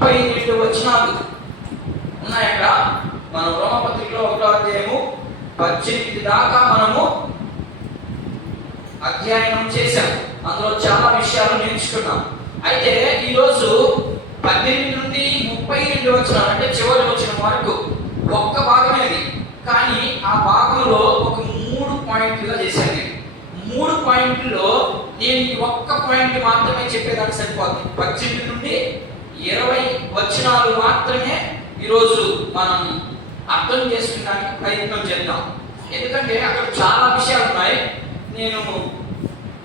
32 వచనాలు ఉన్నాయి అక్కడ. మనం రోమపత్రికలో 1వ అధ్యాయము 18 దాకా మనము అధ్యయనం చేశాం. అందులో చాలా విషయాలు నేర్చుకున్నాం. అయితే ఈరోజు 18 నుండి 32 వచనాలు అంటే చివరి వచనం వరకు ఒక్క భాగమే అది. కానీ ఆ భాగంలో ఒక 3 పాయింట్లుగా చేశాను. నేను 3 పాయింట్లో నేను ఈ ఒక్క పాయింట్ మాత్రమే చెప్పేదానికి సరిపోతుంది. 18 నుండి 20 వచనాలు మాత్రమే ఈరోజు మనం అర్థం చేసుకున్నానికి ప్రయత్నం చేద్దాం. ఎందుకంటే అక్కడ చాలా విషయాలు ఉన్నాయి. నేను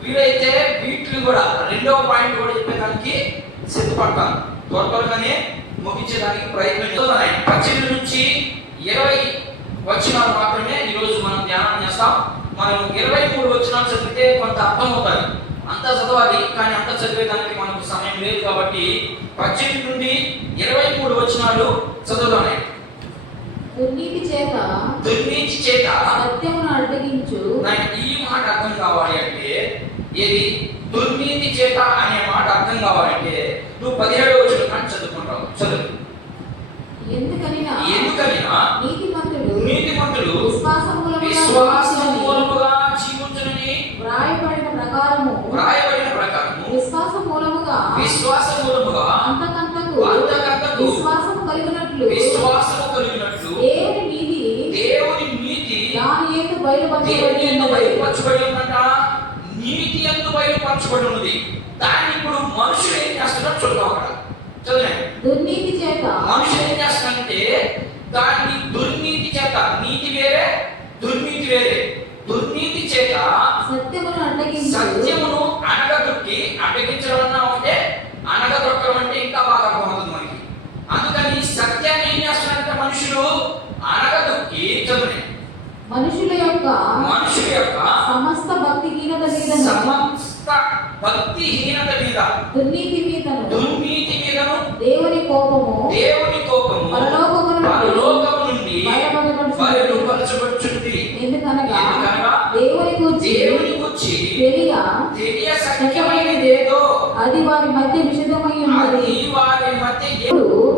వీలైతే వీటిని కూడా 2వ పాయింట్ కూడా చెప్పేదానికి సిద్ధపడతాను. త్వరగానే ముగించేదానికి ప్రయత్నం చేస్తాను. 18 నుంచి 20 వచనాలు మాత్రమే ఈరోజు మనం ధ్యానం చేస్తాం. మనం 23 వచనాలు చదివితే కొంత అర్థమవుతుంది. అంతా చదవాలి, కానీ అంతా చదివేదానికి మనకు సమయం లేదు. కాబట్టి 18 నుండి 23 వచనాలు చదువుతాను. దుర్నీతి చేత సత్యమును అడ్డగించు. ఈ మాట అర్థం కావాలి అంటే ఏది? దుర్నీతి చేత అనే మాట అర్థం కావాలంటే నువ్వు 17వ వచనం చదువుకుంటావు. చదువు. ఎందుకనినా నీతిమంతుడు విశ్వాసమూలముగా జీవించునని వ్రాయబడిన ప్రకారము విశ్వాస మూలముగా అంతకంతకు విశ్వాసము కలిగినట్లు దేవుని నీతి దాని యందు బయలుపరచబడి ఉందంట. నీతి యందు బయలుపరచబడి ఉన్నది. దాన్ని ఇప్పుడు మనుషులు ఏం చేస్తున్నారు చూద్దాం. అక్కడ చదువు. దుర్నీతి చేత మనుషులు ఏం చేస్తారంటే దాన్ని దుర్నీతి చేత, నీతి వేరే దుర్నీతి వేరే. దుర్నీతి చేత సత్యమును అనగదొక్కి, అడ్డగించడం అంటే అనగదొక్కడం అంటే ఇంకా బాగా అర్థమవుతుంది మనకి. అందుకని సత్యాన్ని ఏం చేస్తున్నారంటే మనుషులు అనగదొక్కి చదువునే మనుషుల యొక్క సమస్త భక్తిహీనత మీద దుర్నీతి మీదను దేవుని కోపము పరలోకము నుండి బయలుపరచబడుచున్నది. ఎందుకనగా దేవుని గూర్చి తెలియ సత్యమైనదేదో అది వారి మధ్య విషదమై ఉన్నది.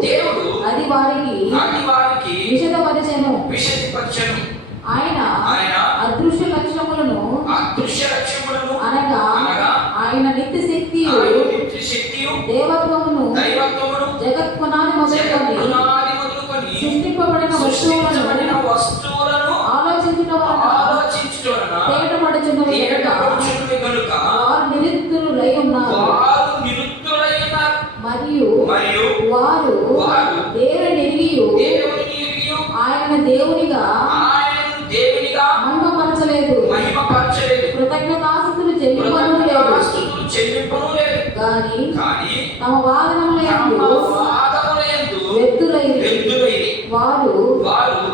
దేవుడు అది వారికి విషదపరచెను. ఆయన అదృశ్య లక్ష్యములను అనగా ఆయన నిత్య శక్తియు దేవత్వమును జగత్ పునాది మొదలుకొని సృష్టింపబడిన వస్తువులను ఆలోచించుట వలన తేటపడుచున్నవి గనుక వారు నిరుద్ధులై ఉన్నారు. మరియు వారు దేవుని ఎరిగియు ఆయన దేవునిగా మహిమపరచలేదు. కృతజ్ఞతాస్తుతులు చెల్లింపను లేదు. కానీ తమ వాదనములందు వ్యక్తులైరి. వారు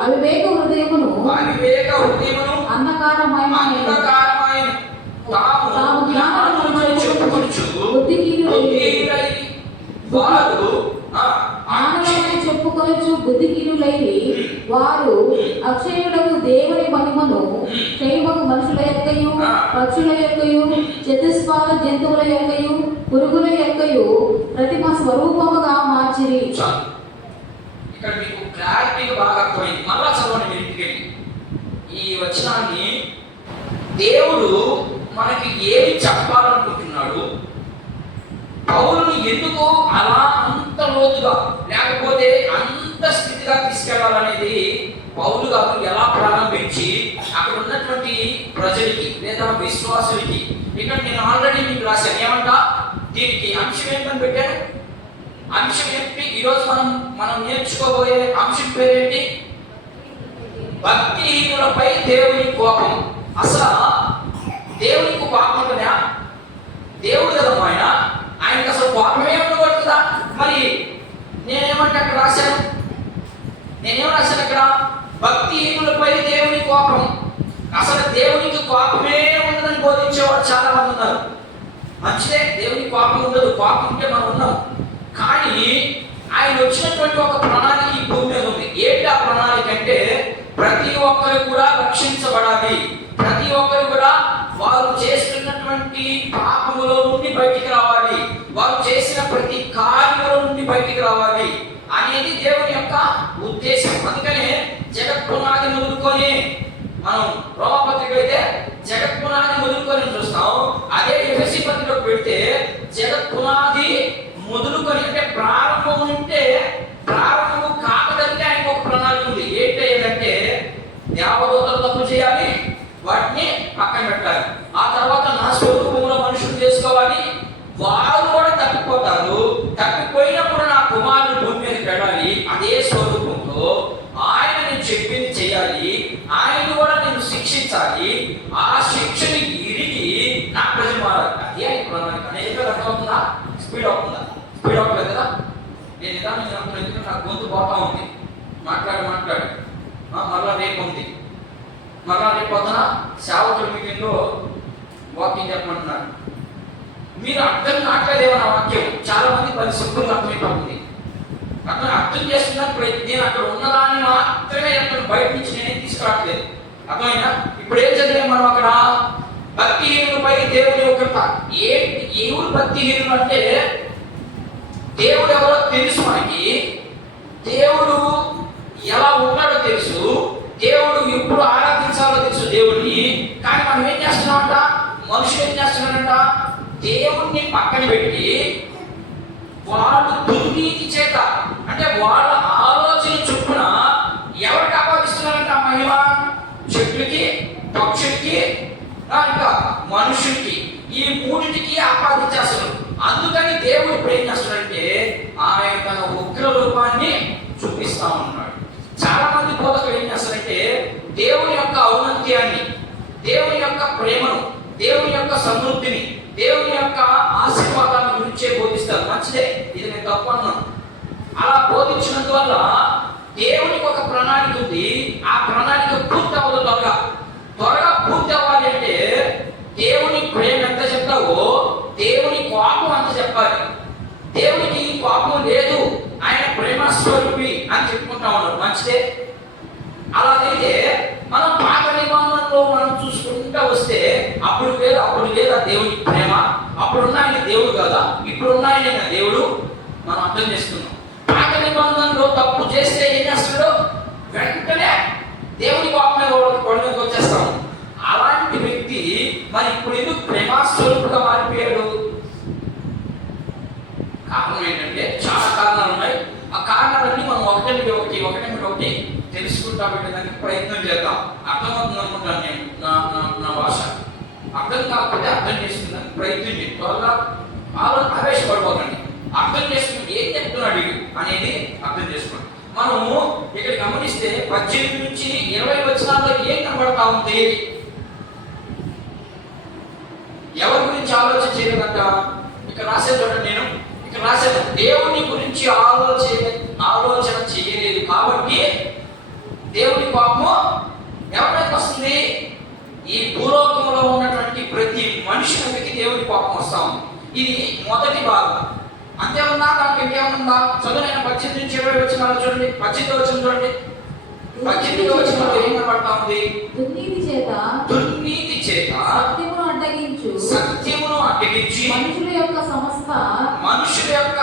అవివేక హృదయమును అంధకారమైన తాము జ్ఞానమును చెప్పుకొనొచ్చు బుద్ధిహీనులైరి. వారు అక్షయులకు దేవుని మహిమను క్షయమగు మనుషుల యొక్కయు పక్షుల యొక్కయు చతుస్పాద జంతువుల యొక్కయు పురుగుల యొక్కయు ప్రతిమ స్వరూపముగా మార్చిరి. ఇక్కడ మీకు క్లారిటీగా బాగా అర్థమైంది. మళ్ళా చదవండి మీరు ఇంటికి. ఈ వచనాన్ని దేవుడు మనకి ఏమి చెప్పాలనుకుంటున్నాడు, పౌలుని ఎందుకు అలా అంత లోతుగా లేకపోతే అంత స్థితిగా తీసుకెళ్లాలనేది పౌలు గారు ఎలా ప్రారంభించి అక్కడ ఉన్నటువంటి ప్రజలకి లేదా విశ్వాసులకి, ఇక్కడ నేను ఆల్రెడీ మీకు రాశాను. ఏమంటా దీనికి అంశం ఏంటని పెట్టాను. అంశం ఏంటి? ఈరోజు మనం నేర్చుకోబోయే అంశం పేరేంటి? భక్తిహీనులపై దేవుని కోపం. అసలు దేవునికి కోపం ఉంటుందా? దేవుడు కదా ఆయనకు అసలు కోపమే ఉండకూడదా? మరి నేనేమంటే అక్కడ రాశాను, అక్కడ భక్తిహీనులపై దేవుని కోపం. అసలు దేవునికి కోపమే ఉండదని బోధించేవాడు చాలా మంది ఉన్నారు. మంచిదే, దేవునికి కోపం ఉండదు, కోపం ఉంటే మనం ఉన్నాం. కానీ ఆయన వచ్చినటువంటి ఒక ప్రణాళిక ఈ భూమి మీద ఉంది. ఏంటి ఆ ప్రణాళిక అంటే ప్రతి ఒక్కరు కూడా రక్షించబడాలి. ప్రతి ఒక్కరు కూడా వారు చేస్తున్నటువంటి పాపములో నుండి బయటికి రావాలి. వారు చేసిన ప్రతి కార్యముల నుండి బయటికి రావాలి అనేది దేవుని యొక్క ఉద్దేశం. అందుకనే జగత్ పునాది మొదలుకొని మనం రోమపత్రిక అయితే జగత్ పునాది మొదలుకొని చూస్తాం. అదే ఎఫెసీ పత్రికలో పెడితే జగత్ పునాది మొదలుకొని అంటే ప్రారంభం ఉంటే ప్రారంభము కాకదంటే ఆయనకు ఒక ప్రణాళిక ఉంది. ఏంటంటే దేవదూతలు తప్పు చేయాలి, వాటిని పక్కన పెట్టాలి. ఆ తర్వాత నా స్వరూపంలో మనుషులు చేసుకోవాలి, వారు కూడా తప్పిపోతారు. తప్పిపోయినప్పుడు నా కుమారుడు భూమి మీద పెట్టాలి. అదే స్వరూపంలో ఆయన నేను చెప్పింది చేయాలి, ఆయన కూడా నేను శిక్షించాలి. ఆ శిక్షని ఇరిగి నా ప్రజలు మారాలి. అది ఆయన ప్రణాళిక. అనేది అర్థమవుతుందా? స్పీడ్ అవుతుందా? స్పీడ్ అవ్వలేదు కదా. నేను నిదానం ఎందుకంటే నాకు గొంతు పోతా ఉంది. మాట్లాడి మరలా రేపు ఉంది. మరలా రేపు పొద్దున సేవకుల మీటింగ్లో వాకింగ్ చెప్పమంటున్నారు. మీరు అర్థం కావట్లేదేమో నా వాక్యం. చాలా మంది 10 సింపుల్గా అర్థమైపోతుంది. అర్థం చేసుకున్నప్పుడు నేను అక్కడ ఉన్నదాన్ని మాత్రమే బయట నుంచి నేనే తీసుకురావట్లేదు. అర్థమైనా? ఇప్పుడు ఏం చదివాం మనం అక్కడ? భక్తిహీనులపై దేవుని యొక్క ఎవరు భక్తిహీనులు అంటే దేవుడు ఎవరో తెలుసు మనకి, దేవుడు ఎలా ఉన్నాడో తెలుసు, దేవుడు ఎప్పుడు ఆరాధించాలో తెలుసు దేవుడిని. కానీ మనం ఏం చేస్తున్నామంట? మనుషులు ఏం చేస్తున్నారంట? దేవుణ్ణి పక్కన పెట్టి వాళ్ళు దుర్నీతి చేత అంటే వాళ్ళ ఆలోచన చొప్పున ఎవరికి ఆపాదిస్తున్నారంట ఆ మహిమ? చెట్లకి, పక్షులకి, ఇంకా మనుషులకి, ఈ మూడింటికి ఆపాదించేస్తారు. అందుకని దేవుడు ఇప్పుడు ఏం చేస్తున్నాడంటే ఆయన తన ఉగ్ర రూపాన్ని చూపిస్తా ఉన్నాడు. చాలా మంది బోధకులు ఏం చేస్తారంటే దేవుని యొక్క ఔన్నత్యాన్ని, దేవుని యొక్క ప్రేమను, దేవుని యొక్క సమృద్ధిని, దేవుని యొక్క ఆశీర్వాదాల గురించే బోధిస్తారు. మంచిదే, ఇది నేను తప్పు అన్నాను. అలా బోధించినందువల్ల దేవునికి ఒక ప్రణాళిక ఉంది. ఆ ప్రణాళిక పూర్తి అవ్వదు. త్వరగా పూర్తి అవ్వాలి అంటే దేవుని ప్రేమ ఎంత చెప్తావో దేవుని కోపం అంత చెప్పాలి. దేవునికి కోపం లేదు, ఆయన ప్రేమ స్వరూపి అని చెప్పుకుంటా ఉన్నాడు. మంచిదే. అలాగైతే మనం పాత నిబంధనలో మనం చూసుకుంటూ వస్తే అప్పుడు లేదా దేవుని ప్రేమ, అప్పుడున్న ఆయన దేవుడు కదా, ఇప్పుడున్న ఆయన దేవుడు మనం అర్థం చేసుకున్నాం. పాత నిబంధనలో తప్పు చేస్తే ఏం చేస్తాడు? వెంటనే దేవుని కోపమే వాళ్ళకి వచ్చేస్తాం. అలాంటి వ్యక్తి మరి ఇప్పుడు ఎందుకు ప్రేమాస్వరూపుగా మారిపోయాడు? కారణం ఏంటంటే చాలా కారణాలు ఉన్నాయి. ఆ కారణాలన్నీ మనం ఒకటి తెలుసుకుంటా పెట్టడానికి ప్రయత్నం చేద్దాం. అర్థమవుతుంది అనుకుంటాను నేను. నా భాష అర్థం కాకపోతే అర్థం చేసుకుందానికి ప్రయత్నం చేయండి. త్వరగా ఆవేశపడిపోకండి. అర్థం చేసుకుని ఏం చెప్తున్నాడు అనేది అర్థం చేసుకోండి. మనము ఇక్కడ గమనిస్తే 18 నుంచి 20 వచనాల్లో ఏం కనబడతా ఉంది? ఎవరి గురించి ఆలోచన చేయలేదంట? ఇక్కడ రాసేది చూడండి. నేను ఇక్కడ రాశాను, దేవుని గురించి ఆలోచన చేయలేదు కాబట్టి దేవుని కోపము ఎవరికి వస్తుంది? ఈ భూలోకంలో ఉన్నటువంటి ప్రతి మనుషులకి దేవుని కోపం వస్తాం. ఇది మొదటి భాగం. అంతేమన్నా దానికి ఇంకేమన్నా? చదువు 18 నుంచి 20 వచనాలు చూడండి. 18 వచనం చూడండి. 18 వచనంలో ఏం కనబడతా ఉంది? దుర్నీతి చేత సత్యమును అడ్డగించి మనుషుల యొక్క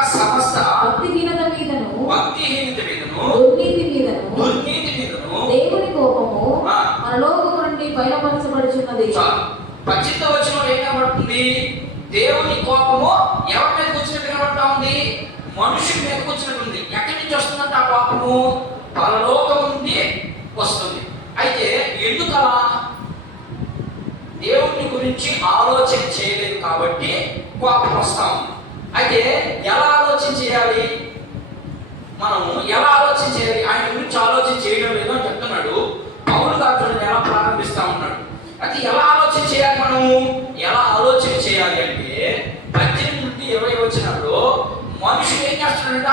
సమస్త భక్తిహీనత మీదను దుర్నీతి మీదను దేవుని కోపము పరలోకము నుండి బయలుపరచబడుచున్నది. 18వ వచనంలో ఏం కనబడుతుంది? దేవుని కోపము ఎవరి మీదకి వచ్చినట్టు కనబడతా ఉంది? మనుషుల మీదకి వచ్చినట్టుంది. ఎక్కడి నుంచి వస్తుందంటే ఆ కోపము పరలోకము నుండి వస్తుంది. అయితే ఎందుకు అలా? దేవుని గురించి ఆలోచన చేయలేదు కాబట్టి కోపం వస్తాం. అయితే ఎలా ఆలోచన చేయాలి? మనము ఎలా ఆలోచన చేయాలి? ఆయన గురించి ఆలోచన చేయడం లేదు అని చెప్తున్నాడు. పౌలు గారు ఎలా ప్రారంభిస్తా ఉన్నాడు. అయితే ఎలా ఆలోచన చేయాలి? మనము ఎలా ఆలోచన చేయాలి అంటే 18 నుండి 20 వచనాల్లో మనుషులు ఏం చేస్తున్నాడంట?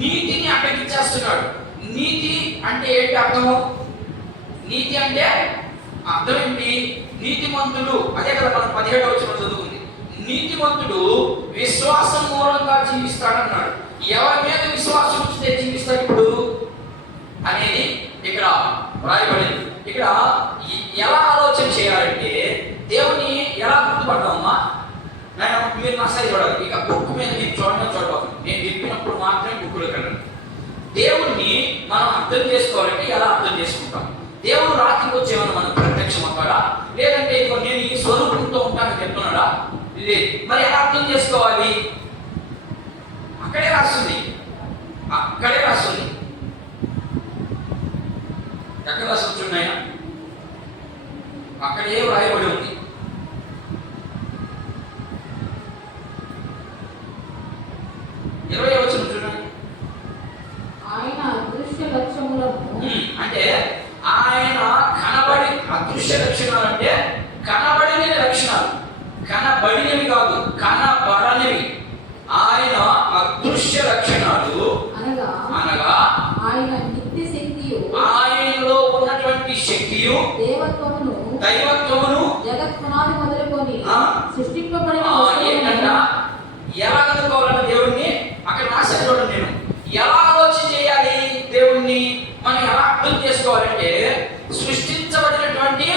నీతిని అడ్డగించేస్తున్నాడు. నీతి అంటే ఏంటి అర్థము? నీతి అంటే అర్థం ఏంటి? నీతిమంతుడు, అదే కదా మనం 17వ వచనం చదువుకుంది. నీతిమంతుడు విశ్వాసం మూలంగా జీవిస్తాడన్నాడు. ఎవరి మీద విశ్వాసం ఉంచితే జీవిస్తాడు ఇప్పుడు అనేది ఇక్కడ వ్రాయబడింది. ఇక్కడ ఎలా ఆలోచన చేయాలంటే దేవుని ఎలా గుర్తుపడతామమ్మా? మీరు మసాయి చూడాలి. ఇక బుక్ మీద మీరు చూడవచ్చు. నేను చెప్పినప్పుడు మాత్రమే బుక్లో వెళ్ళండి. దేవుణ్ణి మనం అర్థం చేసుకోవాలంటే ఎలా అర్థం చేసుకుంటాం? దేవుడు రాత్రికి వచ్చేమన్నా మనం ప్రత్యక్షం అవుతాడా, లేదంటే నేను ఈ స్వరూపంతో ఉంటానని చెప్తున్నాడా? లేదు. మరి ఎలా అర్థం చేసుకోవాలి? అక్కడే రాస్తుంది. ఎక్కడ రాసి ఉన్నాయా? అక్కడే వ్రాయబడి ఉంది. ఆయన అదృశ్య లక్షణములను, అంటే ఆయన కనబడి, అదృశ్య లక్షణాలు అంటే కనబడని లక్షణాలు, కనబడినవి కాదు, కనబడనివి. ఆయన అదృశ్య లక్షణాలు అనగా ఆయన నిత్య శక్తియు, ఆయనలో ఉన్నటువంటి శక్తియు, దైవత్వమును జగత్ పునాది మొదలుకొని సృష్టింపబడిన ఏంటంట? ఎలా కనుక్కోవాలన్న దేవుణ్ణి అక్కడ రాశాను చూడండి. నేను ఎలా ఆలోచన చేయాలి దేవుణ్ణి, మనం ఎలా అర్థం చేసుకోవాలంటే సృష్టించబడినటువంటి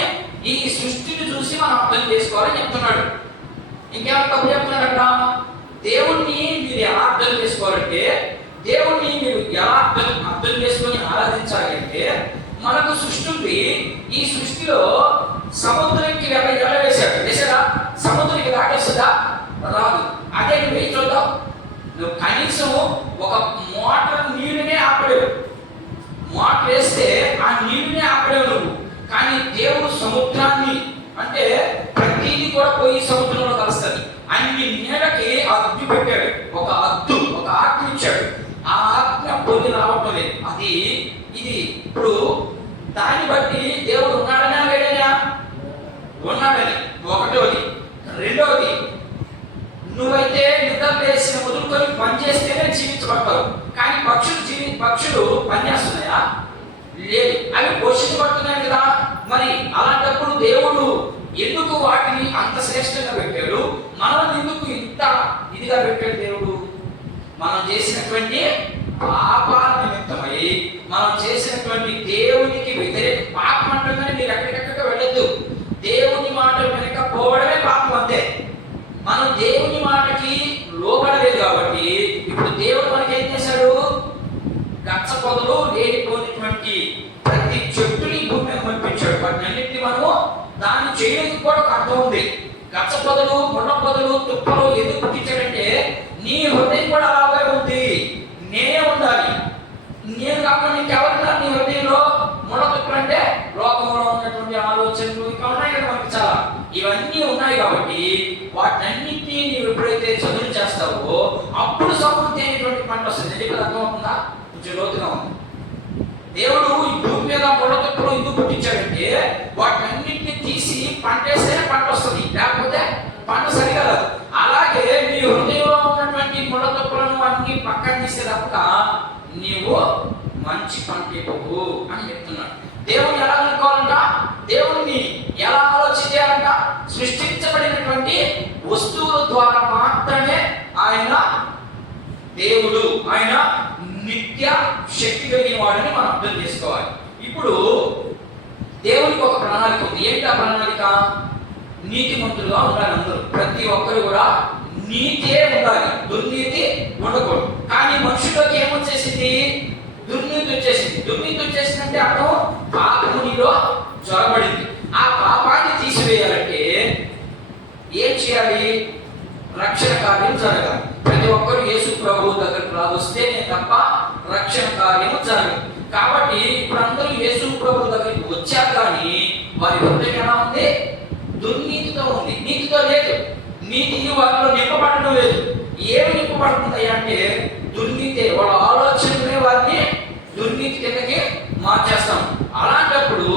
ఈ సృష్టిని చూసి మనం అర్థం చేసుకోవాలని చెప్తున్నాడు. ఇంకేమైనా తప్పు చెప్తున్నాడు అక్కడ? దేవుణ్ణి మీరు ఎలా అర్థం చేసుకోవాలంటే, దేవుణ్ణి మీరు ఎలా అర్థం చేసుకొని ఆరాధించాలంటే, మనకు సృష్టి ఉంది. ఈ సృష్టిలో సముద్రానికి ఎలా వేశాడా? సముద్రానికి దాటేస్తుందా? రాదు. అదే నువ్వు ఏం చూద్దాం, నువ్వు కనీసం ఒక మోటార్ నీరునే ఆపలేవు. మోటార్ వేస్తే ఆ నీరునే ఆపలేవు నువ్వు. కానీ దేవుడు సముద్రాన్ని, అంటే ప్రతిదీ కూడా పోయి సముద్రంలో కలుస్తుంది. అన్ని నీళ్ళకి అద్దు పెట్టాడు, ఒక ఆజ్ఞ ఇచ్చాడు. ఆ ఆజ్ఞ పొంది రావటం లేదు. అది ఇది. ఇప్పుడు దాన్ని బట్టి దేవుడు ఉన్నాడనా లేడనా? ఉన్నాడని ఒకటోది. రెండవది, నువ్వైతే నిద్ర లేచిన మొదలుకొని పని చేస్తేనే జీవించబడతావు. కానీ పక్షులు పనిచేస్తున్నాయా? లేదు. అవి పోషించబడుతున్నాయి కదా. మరి అలాంటప్పుడు దేవుడు ఎందుకు వాటిని అంత శ్రేష్టంగా పెట్టాడు? మనల్ని ఎందుకు ఇంత ఇదిగా పెట్టాడు దేవుడు? మనం చేసినటువంటి పాపాల నిమిత్తమై, మనం చేసినటువంటి దేవునికి వ్యతిరేక పాపం అంటుందని మీరు ఎక్కడికెక్కడ వెళ్ళొద్దు. దేవుని మాట వినకపోవడమే పాపం, అంతే. మనం దేవుని మాటకి లోబడలేదు కాబట్టి ఇప్పుడు దేవుడు మనకి ఏం చేశాడు? గచ్చ పొదలు లేనిపోయినటువంటి ప్రతి చెట్టుని భూమి మీద పంపించాడు. వాటిని అన్నింటినీ మనము దాన్ని చేయడానికి కూడా ఒక అర్థం ఉంది. గచ్చ పొదలు, ముళ్ళ పొదలు, తుప్పలు ఎందుకు పుట్టించాడంటే నీ హృదయం కూడా అలాగే ఉంది. నేనే ఉండాలి. నేను కాకుండా ఇంకెవరున్నారు నీ హృదయంలో? ముళ్ళ తుప్పలు అంటే లోకంలో ఉన్నటువంటి ఆలోచనలు ఇంకా ఉన్నాయి కదా మనకి చాలా. ఇవన్నీ ఉన్నాయి కాబట్టి వాటన్నిటినీ నీవు ఎప్పుడైతే చదువు చేస్తావో అప్పుడు సమృద్ధి అయినటువంటి పంట వస్తుంది. ఎందుకు అర్థమవుతుందా? కొంచెం లోతుగా ఉంది. దేవుడు ఈ భూమి మీద ముళ్ళ తుప్పలు ఎందుకు పుట్టించాడంటే వాటన్నిటిని తీసి పంట వేస్తేనే పంట వస్తుంది, లేకపోతే పంట సరిగలదు. అలాగే నీ హృదయంలో ఉన్నటువంటి ముళ్ళ తుప్పలను అన్ని పక్కన తీసే తప్ప నీవు మంచి పంట ఇవ్వవు అని చెప్తున్నాడు. దేవుని ఎలా అనుకోవాలంట? దేవుణ్ణి ఎలా ఆలోచించాలంట? సృష్టించబడినటువంటి వస్తువుల ద్వారా మాత్రమే ఆయన దేవుడు, ఆయన నిత్య శక్తి కలిగిన వాడని మనం అర్థం చేసుకోవాలి. ఇప్పుడు దేవునికి ఒక ప్రణాళిక ఉంది. ఏంటి ఆ ప్రణాళిక? నీతిమంతులుగా ఉండాలి అందరూ. ప్రతి ఒక్కరు కూడా నీతే ఉండాలి, దుర్నీతి ఉండకూడదు. కానీ మనుషుల్లోకి ఏమొచ్చేసింది? దుర్నీతి వచ్చేసింది. దుర్నీతి వచ్చేసిందంటే అర్థం పాపము నీలో జ్వరబడింది. ఆ పాపాన్ని తీసివేయాలంటే ఏం చేయాలి? రక్షణ కార్యం జరగాలి. ప్రతి ఒక్కరు యేసు ప్రభువు దగ్గరకు వస్తేనే తప్ప రక్షణ కార్యము జరగదు. కాబట్టి ఇప్పుడు అందరూ యేసు ప్రభువు దగ్గరికి వచ్చారు, కానీ వారి హృదయం ఎలా ఉంది? దుర్నీతితో ఉంది, నీతితో లేదు. నీతి వారిలో నింపబడడం లేదు. ఏమి నింపబడుతుంది అంటే దుర్నీతి. వాళ్ళ ఆలోచనలే వారిని దుర్నీతి కిందకి మార్చేస్తాం. అలాంటప్పుడు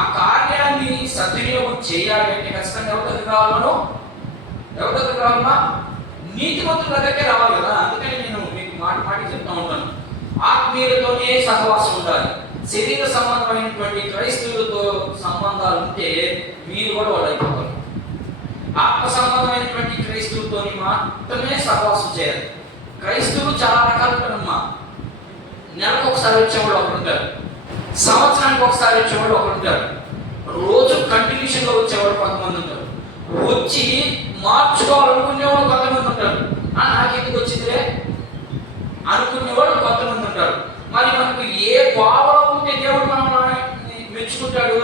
ఆ కార్యాన్ని సద్వినియోగం చేయాలి అంటే ఖచ్చితంగా ఎవరి దగ్గర రావాలన్నా నీతిమంతుల దగ్గరికే రావాలి కదా. అందుకని నేను మీకు మాటి చెప్తా ఉంటాను, ఆత్మీయులతోనే సహవాసం ఉండాలి. శరీర సంబంధమైనటువంటి క్రైస్తవులతో సంబంధాలు ఉంటే మీరు కూడా వాళ్ళు అయిపోతారు. ఆత్మ సంబంధమైనటువంటి క్రైస్తవులతో మాత్రమే సహవాసం చేయాలి. క్రైస్తవులు చాలా రకాలు ఉంటారమ్మా. నెలకు ఒకసారి వచ్చేవాళ్ళు ఒకరు ఉంటారు, సంవత్సరానికి ఒకసారి వచ్చేవాళ్ళు ఒకరు ఉంటారు, రోజు కంటిన్యూషన్గా వచ్చేవాళ్ళు కొంతమంది ఉంటారు. వచ్చి మార్చుకోవాలనుకునేవాడు కొంతమంది ఉంటారు. నాకు ఎందుకు వచ్చిందిలే అనుకునేవాడు కొంతమంది ఉంటారు. మరి మనకు ఏ భావన ఉంటే దేవుడు మనల్ని మెచ్చుకుంటాడు?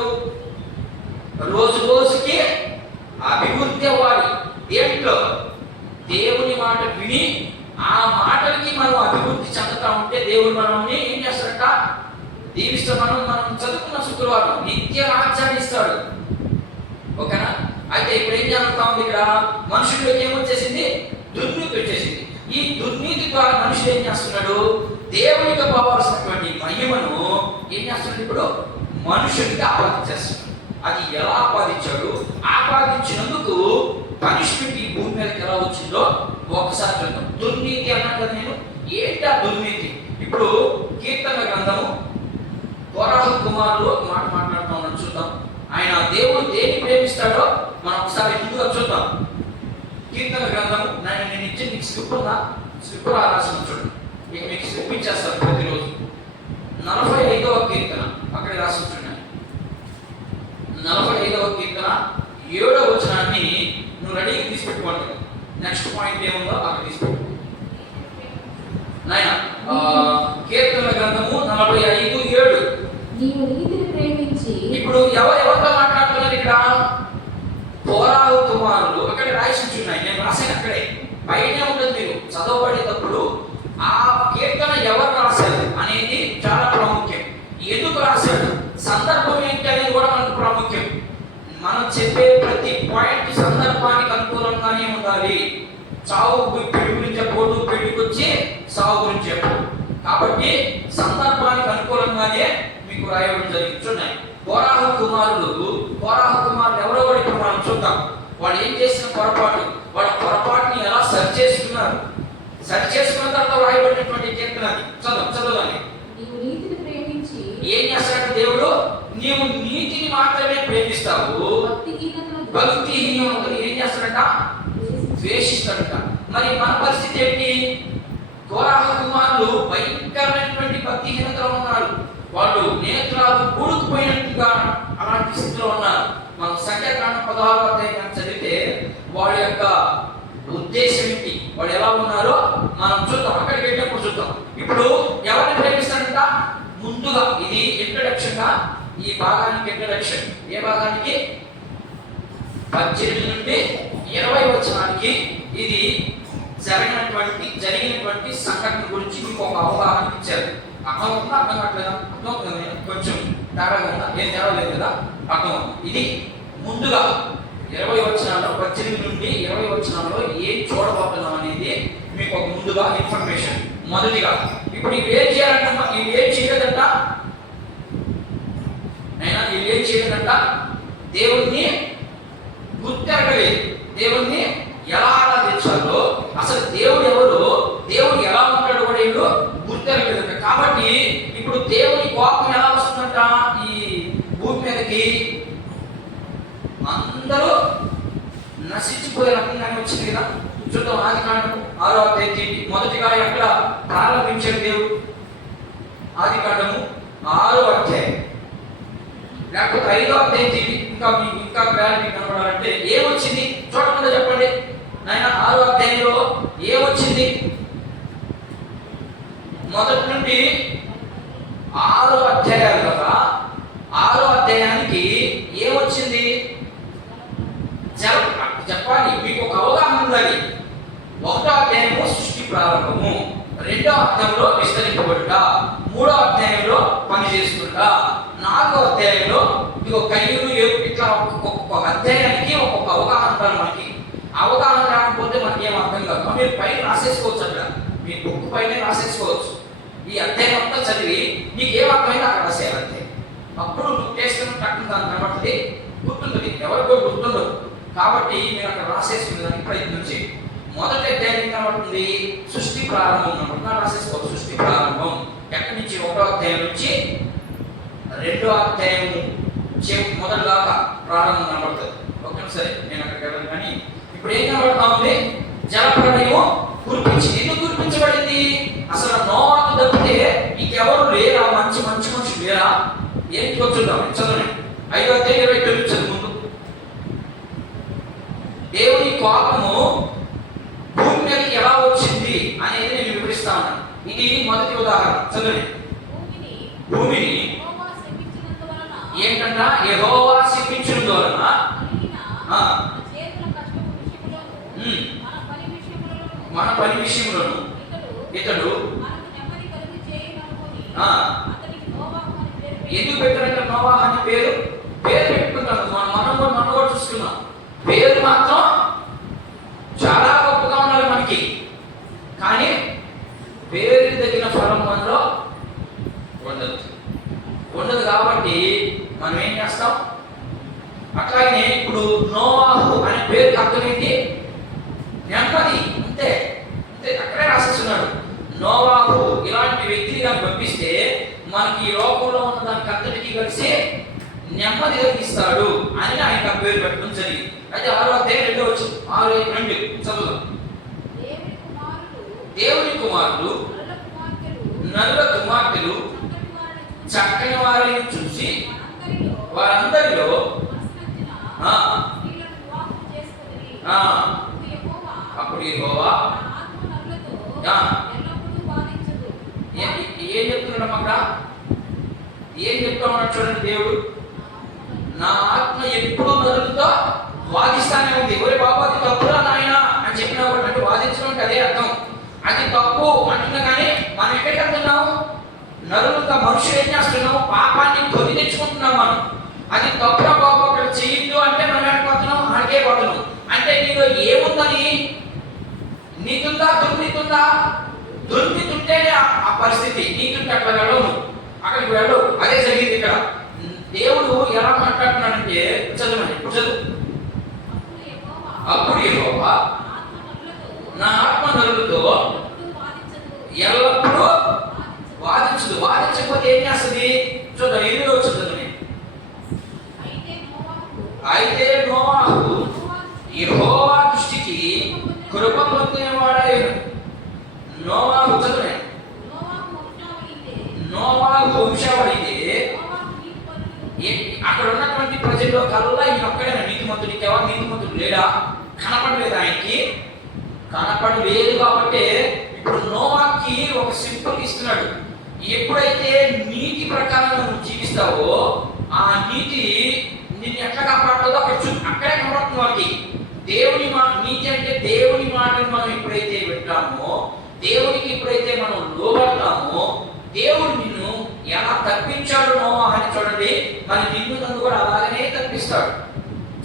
రోజు రోజుకి అభివృద్ధి అవ్వాలి. దేంట్లో? దేవుని మాట విని ఆ మాటలకి మనం అభివృద్ధి చెందుతా ఉంటే దేవుడు మనల్ని ఏం చేస్తాడట? దీవిస్తే మనం చదువుకున్న శుక్రవారం నిత్య రాజ్యాన్ని ఇస్తాడు. ఓకేనా? అయితే ఇప్పుడు ఏం జరుగుతా ఉంది ఇక్కడ? మనుషుల్లోకి ఏమొచ్చేసింది? దుర్నీతి వచ్చేసింది. ఈ దుర్నీతి ద్వారా మనుషులు ఏం చేస్తున్నాడు? దేవునికి పోవాల్సినటువంటి మహిమను ఏం చేస్తున్నాడు? ఇప్పుడు మనుషుడికి ఆపాదించేస్తున్నాడు. అది ఎలా ఆపాదించాడు? ఆపాదించినందుకు పనిష్మెంట్ ఈ భూమి మీదకి ఎలా వచ్చిందో ఒకసారి చూద్దాం. దుర్నీతి అన్నా కదా నేను. ఏంటి ఆ దుర్నీతి? ఇప్పుడు కీర్తన గ్రంథము కోరాహు కుమారులు ఒక మాట మాట్లాడుతూ ఉన్నాడు, చూద్దాం. ఆయన దేవుడు దేన్ని ప్రేమిస్తాడో మనం ఒకసారి ముందుగా చూద్దాం. కీర్తన గ్రంథము నేను ఇచ్చి మీకు స్లిప్ రాసిన చూడండి. మీకు స్లిప్ ఇచ్చేస్తాను ప్రతిరోజు. 45వ కీర్తన అక్కడ రాసి చూడండి. 45వ కీర్తన 7వ వచనాన్ని నువ్వు రెడీగా తీసిపెట్టుకోండి. నెక్స్ట్ పాయింట్ ఏముందో అక్కడ తీసిపెట్టు నాయన. కీర్తన గ్రంథము 45:7. నీవు నీతిని ప్రేమించి. ఇప్పుడు ఎవరితో మాట్లాడుతున్నారు ఇక్కడ? కోరాహు కుమారులు. అక్కడ రాయించున్నాయి, నేను రాసాను అక్కడే. బయటే ఉంటుంది, మీరు చదవబడేటప్పుడు ఆ కీర్తన ఎవరు రాశారు అనేది చాలా ప్రాముఖ్యం. ఎందుకు రాశాడు, సందర్భం ఏంటి అనేది కూడా మనకు ప్రాముఖ్యం. మనం చెప్పే ప్రతి పాయింట్ సందర్భానికి అనుకూలంగానే ఉండాలి. చావు పెళ్లి గురించి చెప్పకూడదు, పెళ్లికి వచ్చి సావు గురించి చెప్పకూడదు. కాబట్టి సందర్భానికి అనుకూలంగానే మీకు రాయడం జరుగుతున్నాయి. కోరాహు కుమారులు ఎవరో కూడా ఇప్పుడు మనం చూద్దాం. వాళ్ళు ఏం చేసిన పొరపాటు, వాళ్ళ పొరపాటుని ఎలా సరి చేసుకున్నారు, సరి చేసుకున్న తర్వాత రాయబడినటువంటి కీర్తన అది. చదవాలి. ఏం చేస్తాడు దేవుడు? నీవు నీతిని మాత్రమే ప్రేమిస్తావు, భక్తిహీనతను ఏం చేస్తాడట? ద్వేషిస్తాడట. మరి మన పరిస్థితి ఏంటి? కోరాహు కుమారులు భయంకరమైనటువంటి భక్తిహీనతలో ఉన్నారు. వాళ్ళు నేత్రాలు కూడుకుపోయినట్టుగా అలాంటి స్థితిలో ఉన్నారు. మనం సంఖ్యాకాండం 16వ అధ్యాయం చదివితే వాళ్ళ యొక్క ఉద్దేశం ఏంటి, వాళ్ళు ఎలా ఉన్నారో మనం చూద్దాం. అక్కడికి వెళ్ళినప్పుడు చూద్దాం. ఇప్పుడు ఎవరిని ప్రేమిస్తాడంట? ముందుగా ఇది ఇంట్రడక్షన్ గా, ఈ భాగానికి ఇంట్రడక్షన్. ఏ భాగానికి? 18 నుండి 20 వచనానికి ఇది జరిగినటువంటి సంఘటన గురించి మీకు ఒక అవగాహన ఇచ్చారు. అర్థమవుతుందా? అర్థం కావట్లేదా? అర్థమవుతుంది. కొంచెం తేడాగా ఉందా? ఏం తేడా లేదు కదా? అర్థం. ఇది ముందుగా 20 వచనాల్లో 18 నుండి 20 వచనాల్లో ఏం చూడబోతున్నాం అనేది మీకు ఒక ముందుగా ఇన్ఫర్మేషన్. మొదటిగా ఇప్పుడు ఇవి ఏం చేయాలంట? ఇవి ఏం చేయలేదంట? నైనా ఇవి ఏం చేయలేదంట? దేవుణ్ణి గుర్తెరగలేదు. దేవుణ్ణి ఎలా ఆరాధించాలో, అసలు దేవుడు ఎవరు, దేవుడు ఎలా ఉంటాడు కూడా వీళ్ళు గుర్తెరగలేదంట. కాబట్టి ఇప్పుడు దేవుని కోపం ఎలా వస్తుందంట? ఈ భూమి మీదకి అందరూ నశించిపోయే రకంగానే వచ్చింది కదా. చూద్దాం. ఆదికాండం 6వ అధ్యాయం మొదటిగా ఎక్కడ ప్రారంభించాడు దేవుడు? ఆదికాండము 6వ అధ్యాయం, లేకపోతే 5వ అధ్యాయం. ఇంకా క్లారిటీ కనబడాలంటే ఏమొచ్చింది చూడకుండా చెప్పండి నాయన. 6వ అధ్యాయంలో ఏమొచ్చింది? మొదటి నుండి 6 అధ్యాయాలు కదా. 6వ అధ్యాయానికి ఏమొచ్చింది చెప్పాలి. మీకు ఒక అవగాహన ఉండాలి. 1వ అధ్యాయము సృష్టి ప్రారంభము, 2వ అధ్యాయంలో విస్తరింపబడుట, 3వ అధ్యాయంలో పని చేసుకుంట, 4వ అధ్యాయంలో ఇదిగో కయ్యూరు. ఇట్లా ఒక్కొక్క అధ్యాయానికి ఒక్కొక్క అవగాహన ఉండాలి మనకి. అవగాహన రాకపోతే మనకి ఏం అర్థం కాదు. మీరు పైన రాసేసుకోవచ్చు, అక్కడ మీ బుక్ పైన రాసేసుకోవచ్చు. ఈ అధ్యాయం అంతా చదివి నీకు ఏం అర్థమైనా అక్కడ రాసేయాలి అంతే. అప్పుడు నువ్వు చేసుకుని టక్కున దాని కాబట్టి గుర్తుంటుంది, ఎవరికో గుర్తుండదు. కాబట్టి మీరు అక్కడ రాసేసుకునేదానికి ప్రయత్నం చేయండి. మొదటి అధ్యాయం కనబడుతుంది సృష్టి ప్రారంభం కనబడుతుంది, రాసేసుకోవచ్చు. సృష్టి ప్రారంభం ఎక్కడి నుంచి? 1వ అధ్యాయం నుంచి 2వ అధ్యాయం మొదటి దాకా ప్రారంభం కనబడుతుంది. ఓకే, సరే, నేను అక్కడికి వెళ్ళను. కానీ ఇప్పుడు ఏం కనబడతా ఉంది? జలప్రళయం కురిపించింది. ఎందుకు కురిపించబడింది? అసలు నోవాహు తప్పితే ఇంకెవరు లేరా? మంచి మనుషులు లేరా? ఏంటి వచ్చుంటాం? చదవండి. 5వ అధ్యాయం 29 ముందు. దేవుని కోపము భూమి మీదకి ఎలా వచ్చింది అనేది నేను వివరిస్తా ఉన్నాను. ఇది మొదటి ఉదాహరణ. చదువు. భూమిని ఏంటంటే యెహోవా శపించినందువలన మన పని విషయంలోను ఇతడు ఎందుకు పెట్టారంటే నోవాహు అని పేరు పెట్టుకుంటాను. మనం కూడా చూసుకున్నాం. పేరు మాత్రం చాలా గొప్పగా ఉండాలి మనకి, కానీ పేరు తగిన ఫలం మనలో ఉండదు కాబట్టి మనం ఏం చేస్తాం? అట్లాగే ఇప్పుడు నోవాహు అనే పేరుకి అర్థమైంది నెమ్మది. అంతే అంతే, అక్కడే రాసేస్తున్నాడు. నోవాహు ఇలాంటి వ్యక్తిని కానీ పంపిస్తే మనకి ఈ లోకంలో ఉన్న దానికి అంతటికీ కలిసి నెమ్మది కలిగిస్తాడు అని ఆయన పేరు పెట్టడం జరిగింది. అయితే 6వ అధ్యాయం 2వ వచనం 6:2 చదువుదాం. దేవుని కుమారులు నరుల కుమార్తెలు చక్కని వారిని చూసి వారందరిలో అప్పుడు యెహోవా ఏం చెప్తున్నాడు అక్కడ? ఏం చెప్తా ఉన్నాడు చూడండి. దేవుడు నా ఆత్మ ఎప్పుడు నరులతో వాదిస్తానే ఉంది. ఒరే బాబు అది తప్పురా నాయన అని చెప్పినా కూడా అంటే వాదించడం అదే అర్థం. అది తప్పు అంటున్నా కానీ మనం ఎక్కడికి వెళ్తున్నాము? నరులుగా మనుషులు ఏం చేస్తున్నాము? పాపాన్ని కొని తెచ్చుకుంటున్నాం మనం. అది తప్పురా బాబు అక్కడ చేయొద్దు అంటే మనం ఎక్కడిపోతున్నాం? అడిగే పోతున్నాం. అంటే నీలో ఏముందని? నీతుందా దుర్నీతుందా? దుర్నీతి ఉంటేనే ఆ పరిస్థితి. నీతుంటే అట్లా వెళ్ళవు, అక్కడికి వెళ్ళవు. అదే జరిగింది ఇక్కడ. దేవుడు ఎలా మాట్లాడుతున్నాడంటే చదవండి, చదువు. అప్పుడు యెహోవా నా ఆత్మ నరులతో ఎల్లప్పుడూ వాదించదు. వాదించకపోతే ఏం చేస్తుంది? చూద్దాం. 8వ చదువుని. అయితే నోవాహు యెహోవా దృష్టికి కృప పొందినవాడాయను. నోవాహు చదువునే. నోవాహు వంశావళితే అక్కడ ఉన్నటువంటి ప్రజల్లో కల్లా ఈయన ఒక్కడే నీతిమంతుడికి. ఎవరు నీతిమంతుడు లేడా? కనపడలేదు. ఆయనకి కనపడలేదు కాబట్టి ఇప్పుడు నోవాకి ఒక సింపుల్ ఇస్తున్నాడు. ఎప్పుడైతే నీతి ప్రకారం నువ్వు జీవిస్తావో ఆ నీతి నిన్ను ఎట్లా కాపాడుతుందో అక్కడే కనపడుతుంది వారికి. దేవుని నీతి అంటే దేవుని మాటను మనం ఎప్పుడైతే వింటామో, దేవునికి ఎప్పుడైతే మనం లోబడతామో, దేవుడు నిన్ను ఎలా తప్పించాడు నోవాహుని చూడండి. మరి నిన్ను నన్ను కూడా అలాగనే తప్పిస్తాడు.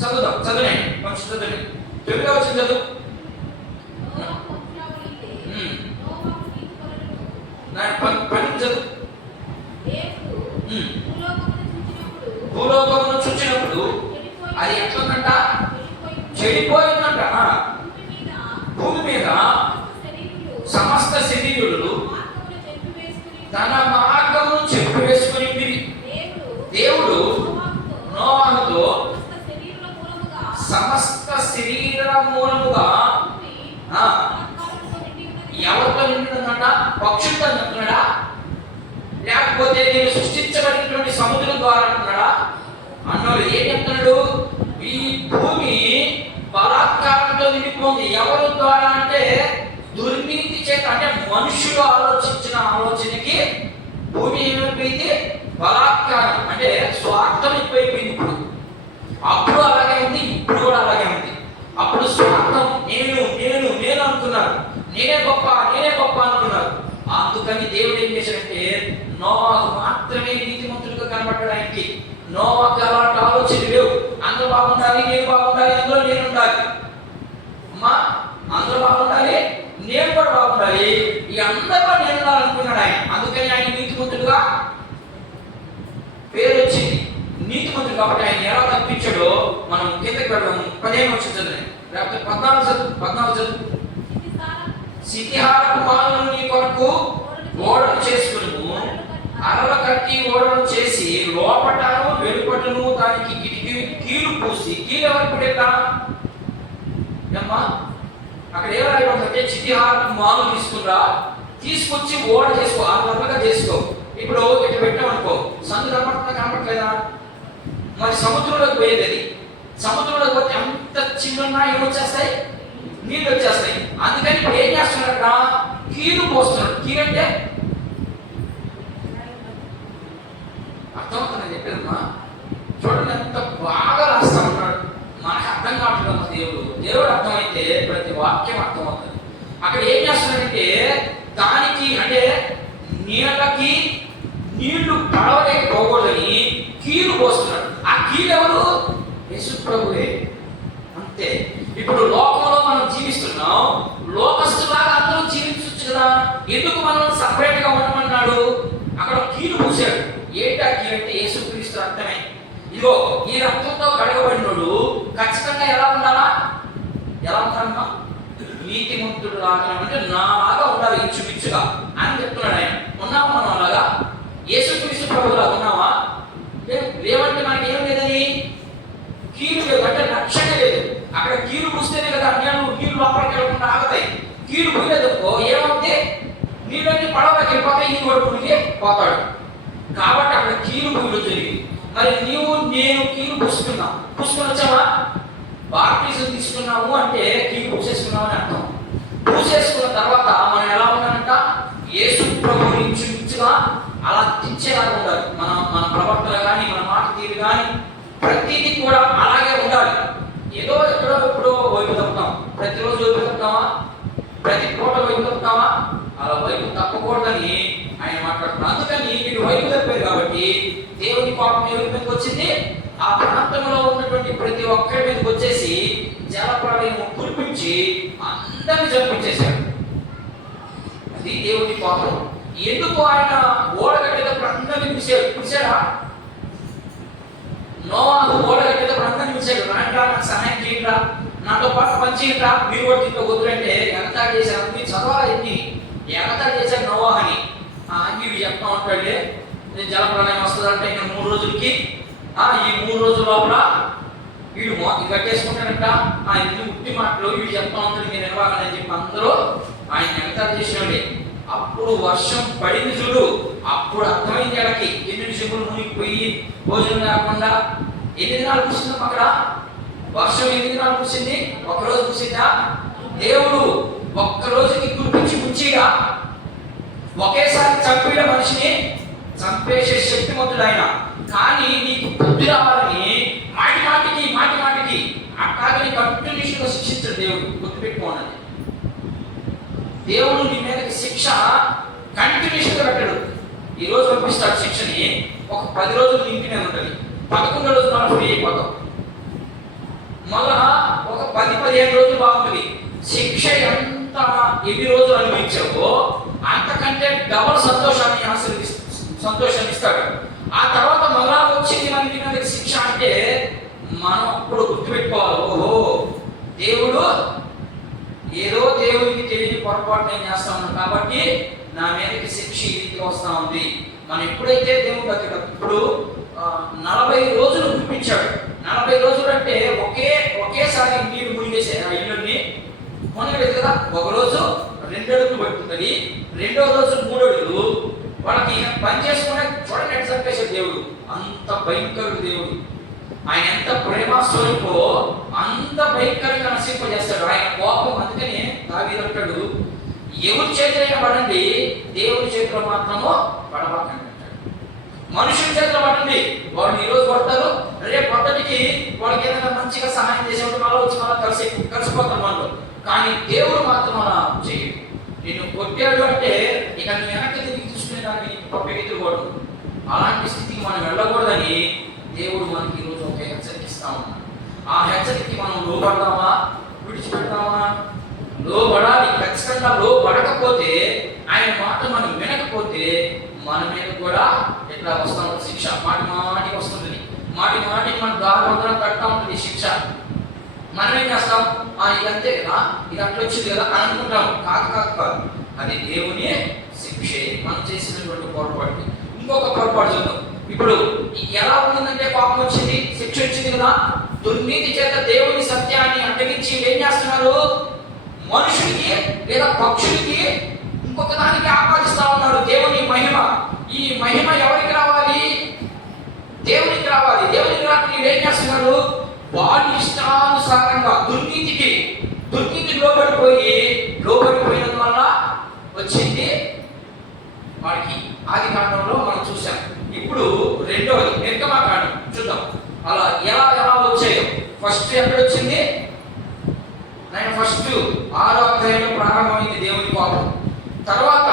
చదువుదాం. చదువునే కొంచెం చదువుని. 9వ వచనం చదువు. పని చదువు. భూలోకమును చూచినప్పుడు అది ఎట్లుందంట? చెడిపోయిందంట. భూమి మీద సమస్త శరీరులు తన మార్గమును చెప్పివేసుకుని దేవుడు నోవాహుతో సమస్త శరీర మూలముగా ఎవరితో నిండుతుందట? పక్షులతో నిండుతున్నాడా? లేకపోతే నేను సృష్టించబడినటువంటి సముద్రం ద్వారా అంటున్నాడా? అన్నాడు. ఏం చెప్తున్నాడు? ఈ భూమి బలాత్కారంతో నిండిపోయింది. ఎవరి ద్వారా అంటే దుర్నీతి చేత. అంటే మనుషులు ఆలోచించిన ఆలోచనకి భూమి ఏమైపోయింది? బలాత్కారం అంటే స్వార్థం ఎక్కువైపోయింది. అప్పుడు అలాగే ఉంది, ఇప్పుడు కూడా అలాగే ఉంది. అప్పుడు స్వార్థం, నేను నేను నేను అనుకున్నారు. నేనే గొప్ప అనుకున్నారు. అందుకని దేవుడు ఏం చేశాడంటే నోవాహు మాత్రమే నీతిమంతుడిగా కనబడ్డాడు. ఆయనకి నోవాహుకి అలాంటి ఆలోచనలు లేవు. అందరూ బాగుండాలి, నేను బాగుండాలి, అందులో నేను ఉండాలి. అమ్మా అందరూ బాగుండాలి, నేను కూడా బాగుండాలి, ఈ అందరిలో నేను ఉండాలనుకున్నాడు ఆయన. అందుకని ఆయన నీతిమంతుడుగా పేరు వచ్చింది. నీతిమంతుడు కాబట్టి ఆయన ఎలా తప్పించాడో మనం కిందకి వెళ్ళాము. 15వ వచనం చదివాను. లేకపోతే 14 చదువు. సితిహారపు మాలను నీ కొరకు ఓడలు చేసుకును, అరల కట్టి ఓడలు చేసి లోపటను వెలుపటను దానికి కీలు పూసి. కీలు ఎవరికి పెట్టా? అమ్మా అక్కడ ఏమైపోతుందంటే సితిహారపు మాలు తీసుకొచ్చి ఓడ చేసుకో, ఆ రకంగా చేసుకో. ఇప్పుడు ఇటు పెట్టామనుకో, సందు కనపడుతుందా? కనపడలేదా? మరి సముద్రంలోకి పోయేది అది. సముద్రంలో పోతే అంత చిన్న ఏమొచ్చేస్తాయి, నీళ్ళు వచ్చేస్తాయి. అందుకని ఇప్పుడు ఏం చేస్తున్నారట, కీలు పోస్తున్నాడు. కీలు అంటే అర్థమవుతుందని చెప్పేదమ్మా. చూడండి ఎంత బాగా రాస్తా ఉన్నాడు. మనకు అర్థం కావట్లేదు దేవుడు అర్థమైతే ప్రతి వాక్యం అర్థమవుతుంది. అక్కడ ఏం చేస్తున్నాడంటే దానికి అంటే నీళ్ళకి నీళ్లు పడవలేకపోకూడదని కీలు పోస్తున్నాడు. ఆ కీలు ఎవరు? యేసు ప్రభువే. అంతే. ఇప్పుడు లోకంలో మనం జీవిస్తున్నాం, లోకస్తులాగా అందరూ జీవించవచ్చు కదా, ఎందుకు మనం సపరేట్ గా ఉండమన్నాడు? అక్కడ కీలు పూసాడు. ఏంటా కీలు అంటే యేసుక్రీస్తు రక్తమే. ఇదిగో ఈ రక్తంతో కడగబడినోడు ఖచ్చితంగా ఎలా ఉండాలా? ఎలా ఉంటారమ్మా? నీతిమంతుడు లాగా, అంటే నాలాగా ఉండాలి ఇంచుమించుగా అని చెప్తున్నాడు ఆయన. ఉన్నామా మనం అలాగా? యేసుక్రీస్తు ప్రభువులా ఉన్నామా? లేవంటే మనకి ఏం లేదని, కీలు లేదు అంటే రక్షణ లేదు. అక్కడ కీలు పూస్తేనే కదా నీళ్ళు లోపలికి వెళ్ళకుండా ఆగుతాయి. కీలు పూయలేదనుకో ఏమవుతుంది, నీళ్ళని పడవకి వెళ్ళిపోతాయి, ఈ వాడు పులిగి పోతాడు. కాబట్టి అక్కడ కీలు పూయలు జరిగింది. మరి నీవు నేను కీలు పూసుకున్నాం, పూసుకొని వచ్చావా? బాప్టిజం తీసుకున్నాము అంటే కీలు పూసేసుకున్నావు అని అర్థం. పూసేసుకున్న తర్వాత మనం ఎలా ఉన్నామంట, యేసు ప్రభు ఇంచుమించుగా అలా తెచ్చేలాగా ఉండాలి. మన ప్రవర్తన కానీ మన మాట తీరు కానీ ప్రతిదీ కూడా అలాగే ఉండాలి. ఏదో ఎక్కడో ఎప్పుడో వైపు తప్పుతాం, ప్రతిరోజు వైపు తప్పుతామా? ప్రతి పూట వైపు తప్పుతామా? అలా వైపు తప్పకూడదని ఆయన మాట్లాడుతున్నాడు. అందుకని వీళ్ళు వైపు తప్పారు కాబట్టి దేవుని కోపం ఎవరి మీదకి వచ్చింది? ఆ ప్రాంతంలో ఉన్నటువంటి ప్రతి ఒక్కరి మీదకి వచ్చేసి జలప్రళయం కురిపించి అందరిని చంపించేశాడు. అది దేవుని కోపం. ఎందుకు ఆయన ఓడ కట్టేటప్పుడు అందరినీ పిలిచాడా? నోవాహు ఓడ కట్టేటప్పుడు అందరినీ పిలిచాడు. రాండ్రా, నాకు సహాయం చేయండిరా, నాతో పాటు పనిచేయండిరా, మీరు కూడా దీంట్లో వద్దులంటే ఎగతా చేశారు. మీరు చదవాలి ఎన్ని ఎగతా చేశారు నోవాహు అని. వీడు చెప్తా ఉంటాడే, నేను జలప్రళయం వస్తుందంటే ఇంకా 3 రోజులకి, ఈ 3 రోజుల లోపల వీడు కట్టేసుకుంటాడంట. ఇన్ని ఉట్టి మాటలు వీడు చెప్తా ఉంటాడు, నేను నిలవాలని చెప్పి అందరూ ఆయన ఎగతా చేసినాడే. అప్పుడు వర్షం పడింది చూడు, అప్పుడు అర్థమైంది ఎడకి ఎన్ని నిమిషములు మునిగిపోయి భోజనం లేకుండా. ఎన్ని దినాలు కూర్చుందాం అక్కడ? వర్షం ఎన్ని దినాలు కూర్చుంది? ఒకరోజు కూర్చుందా? దేవుడు ఒక్కరోజుకి కురిపించి ముంచిగా ఒకేసారి చంపిన మనిషిని చంపేసే శక్తిమంతుడు ఆయన. కానీ నీకు బుద్ధి రావాలని మాటి మాటికి అట్లాగే కంటిన్యూషన్గా శిక్షించాడు దేవుడు. గుర్తుపెట్టుకోండి, దేవుడు నీ మీదకి శిక్ష కంటిన్యూషన్గా పెట్టాడు. ఈ రోజు పంపిస్తాడు శిక్షని, ఒక 10 రోజులు నీ ఇంటి మీద ఉంటుంది, 11వ రోజు మనం ఫ్రీ అయిపోతాం. మళ్ళా ఒక 10-15 రోజులు బాగుంటుంది. శిక్ష ఎంత ఎన్ని రోజులు అనుభవించావో అంతకంటే డబల్ సంతోషాన్ని ఇస్తాడు. ఆ తర్వాత మళ్ళా వచ్చింది మన ఇంటి మీదకి శిక్ష అంటే మనం అప్పుడు గుర్తుపెట్టుకోవాలి, ఓహో దేవుడు ఏదో దేవుడికి తెలియని పొరపాటు నేను చేస్తా ఉన్నాను కాబట్టి నా మీదకి శిక్ష ఈ రీతిగా వస్తా ఉంది. మనం ఎప్పుడైతే దేవుడు ఇప్పుడు 40 రోజులు గుర్తించాడు. 40 రోజులు అంటే ఒకేసారి నీరు మునిగేసే ఆ ఇల్లుని మునగలేదు కదా. ఒక రోజు 2 అడుగులు పడుతుంది, 2వ రోజు 3 అడుగులు. వాళ్ళకి పని చేసుకునే చూడండి ఎట్లా చంపేసే దేవుడు. అంత భయంకరుడు దేవుడు. ఆయన ఎంత ప్రేమ స్వరూపో అంత భయంకరంగా నశింపజేస్తాడు ఆయన కోపం. అందుకని దావీదు అంటాడు, ఎవరి చేతిలో పడండి, దేవుడి చేతిలో మాత్రము పడబాకండి అంటాడు. మనుషుల చేతిలో పడండి, వాళ్ళు ఈరోజు కొడతారు, రేపు కొట్టడికి వాళ్ళకి ఏదైనా మంచిగా సహాయం చేసేవాడు మళ్ళీ వచ్చి మళ్ళీ కలిసిపోతారు వాళ్ళు. కానీ దేవుడు మాత్రం అలా చేయడు. నిన్ను కొట్టాడు అంటే ఇక నువ్వు వెనక్కి తిరిగి చూసుకునే దానికి పప్పెగెత్తుకోవడం, అలాంటి స్థితికి మనం వెళ్ళకూడదని దేవుడు మనకి ఈరోజు ఒక హెచ్చరికిస్తా ఉన్నాడు. ఆ హెచ్చరికకి మనం లోబడదామా, విడిచిపెడతామా? లోబడాలి. ఖచ్చితంగా లోబడకపోతే, ఆయన మాట మనం వినకపోతే మన మీద కూడా ఎట్లా వస్తా ఉంటుంది శిక్ష. మాటికి వస్తుంది, మాటికి మన దారి కడతా ఉంటుంది శిక్ష. మనం ఏం చేస్తాం, ఇదంతే కదా, ఇది అట్లా వచ్చింది కదా అని అనుకుంటాం. కాదు, అది దేవుని శిక్షే మనం చేసినటువంటి పొరపాటు. ఇంకొక పొరపాటు చూద్దాం. ఇప్పుడు ఎలా ఉంటుందంటే కోపం వచ్చింది, శిక్ష వచ్చింది కదా, దుర్నీతి చేత దేవుని సత్యాన్ని అడ్డగించి ఏం చేస్తున్నారు, మనుషుడికి లేదా పక్షులకి ఇంకొక దానికి ఆపాదిస్తా ఉన్నారు దేవుని మహిమ. ఈ మహిమ ఎవరికి రావాలి? దేవునికి రావాలి. దేవునికి రాక మీరు ఏం చేస్తున్నారు, వాటి వాడి ఇష్టానుసారంగా దుర్నీతికి లోబడిపోయినందు వల్ల వచ్చింది వాడికి. ఆది కాండంలో మనం చూసాం. ఇప్పుడు రెండవది నిర్గమకాండం చూద్దాం. అలా ఎలా వచ్చాయో. ఫస్ట్ ఎక్కడ వచ్చింది? నేను ఫస్ట్ 6వ అధ్యాయంలో ప్రారంభమైంది దేవుని కోపం. తర్వాత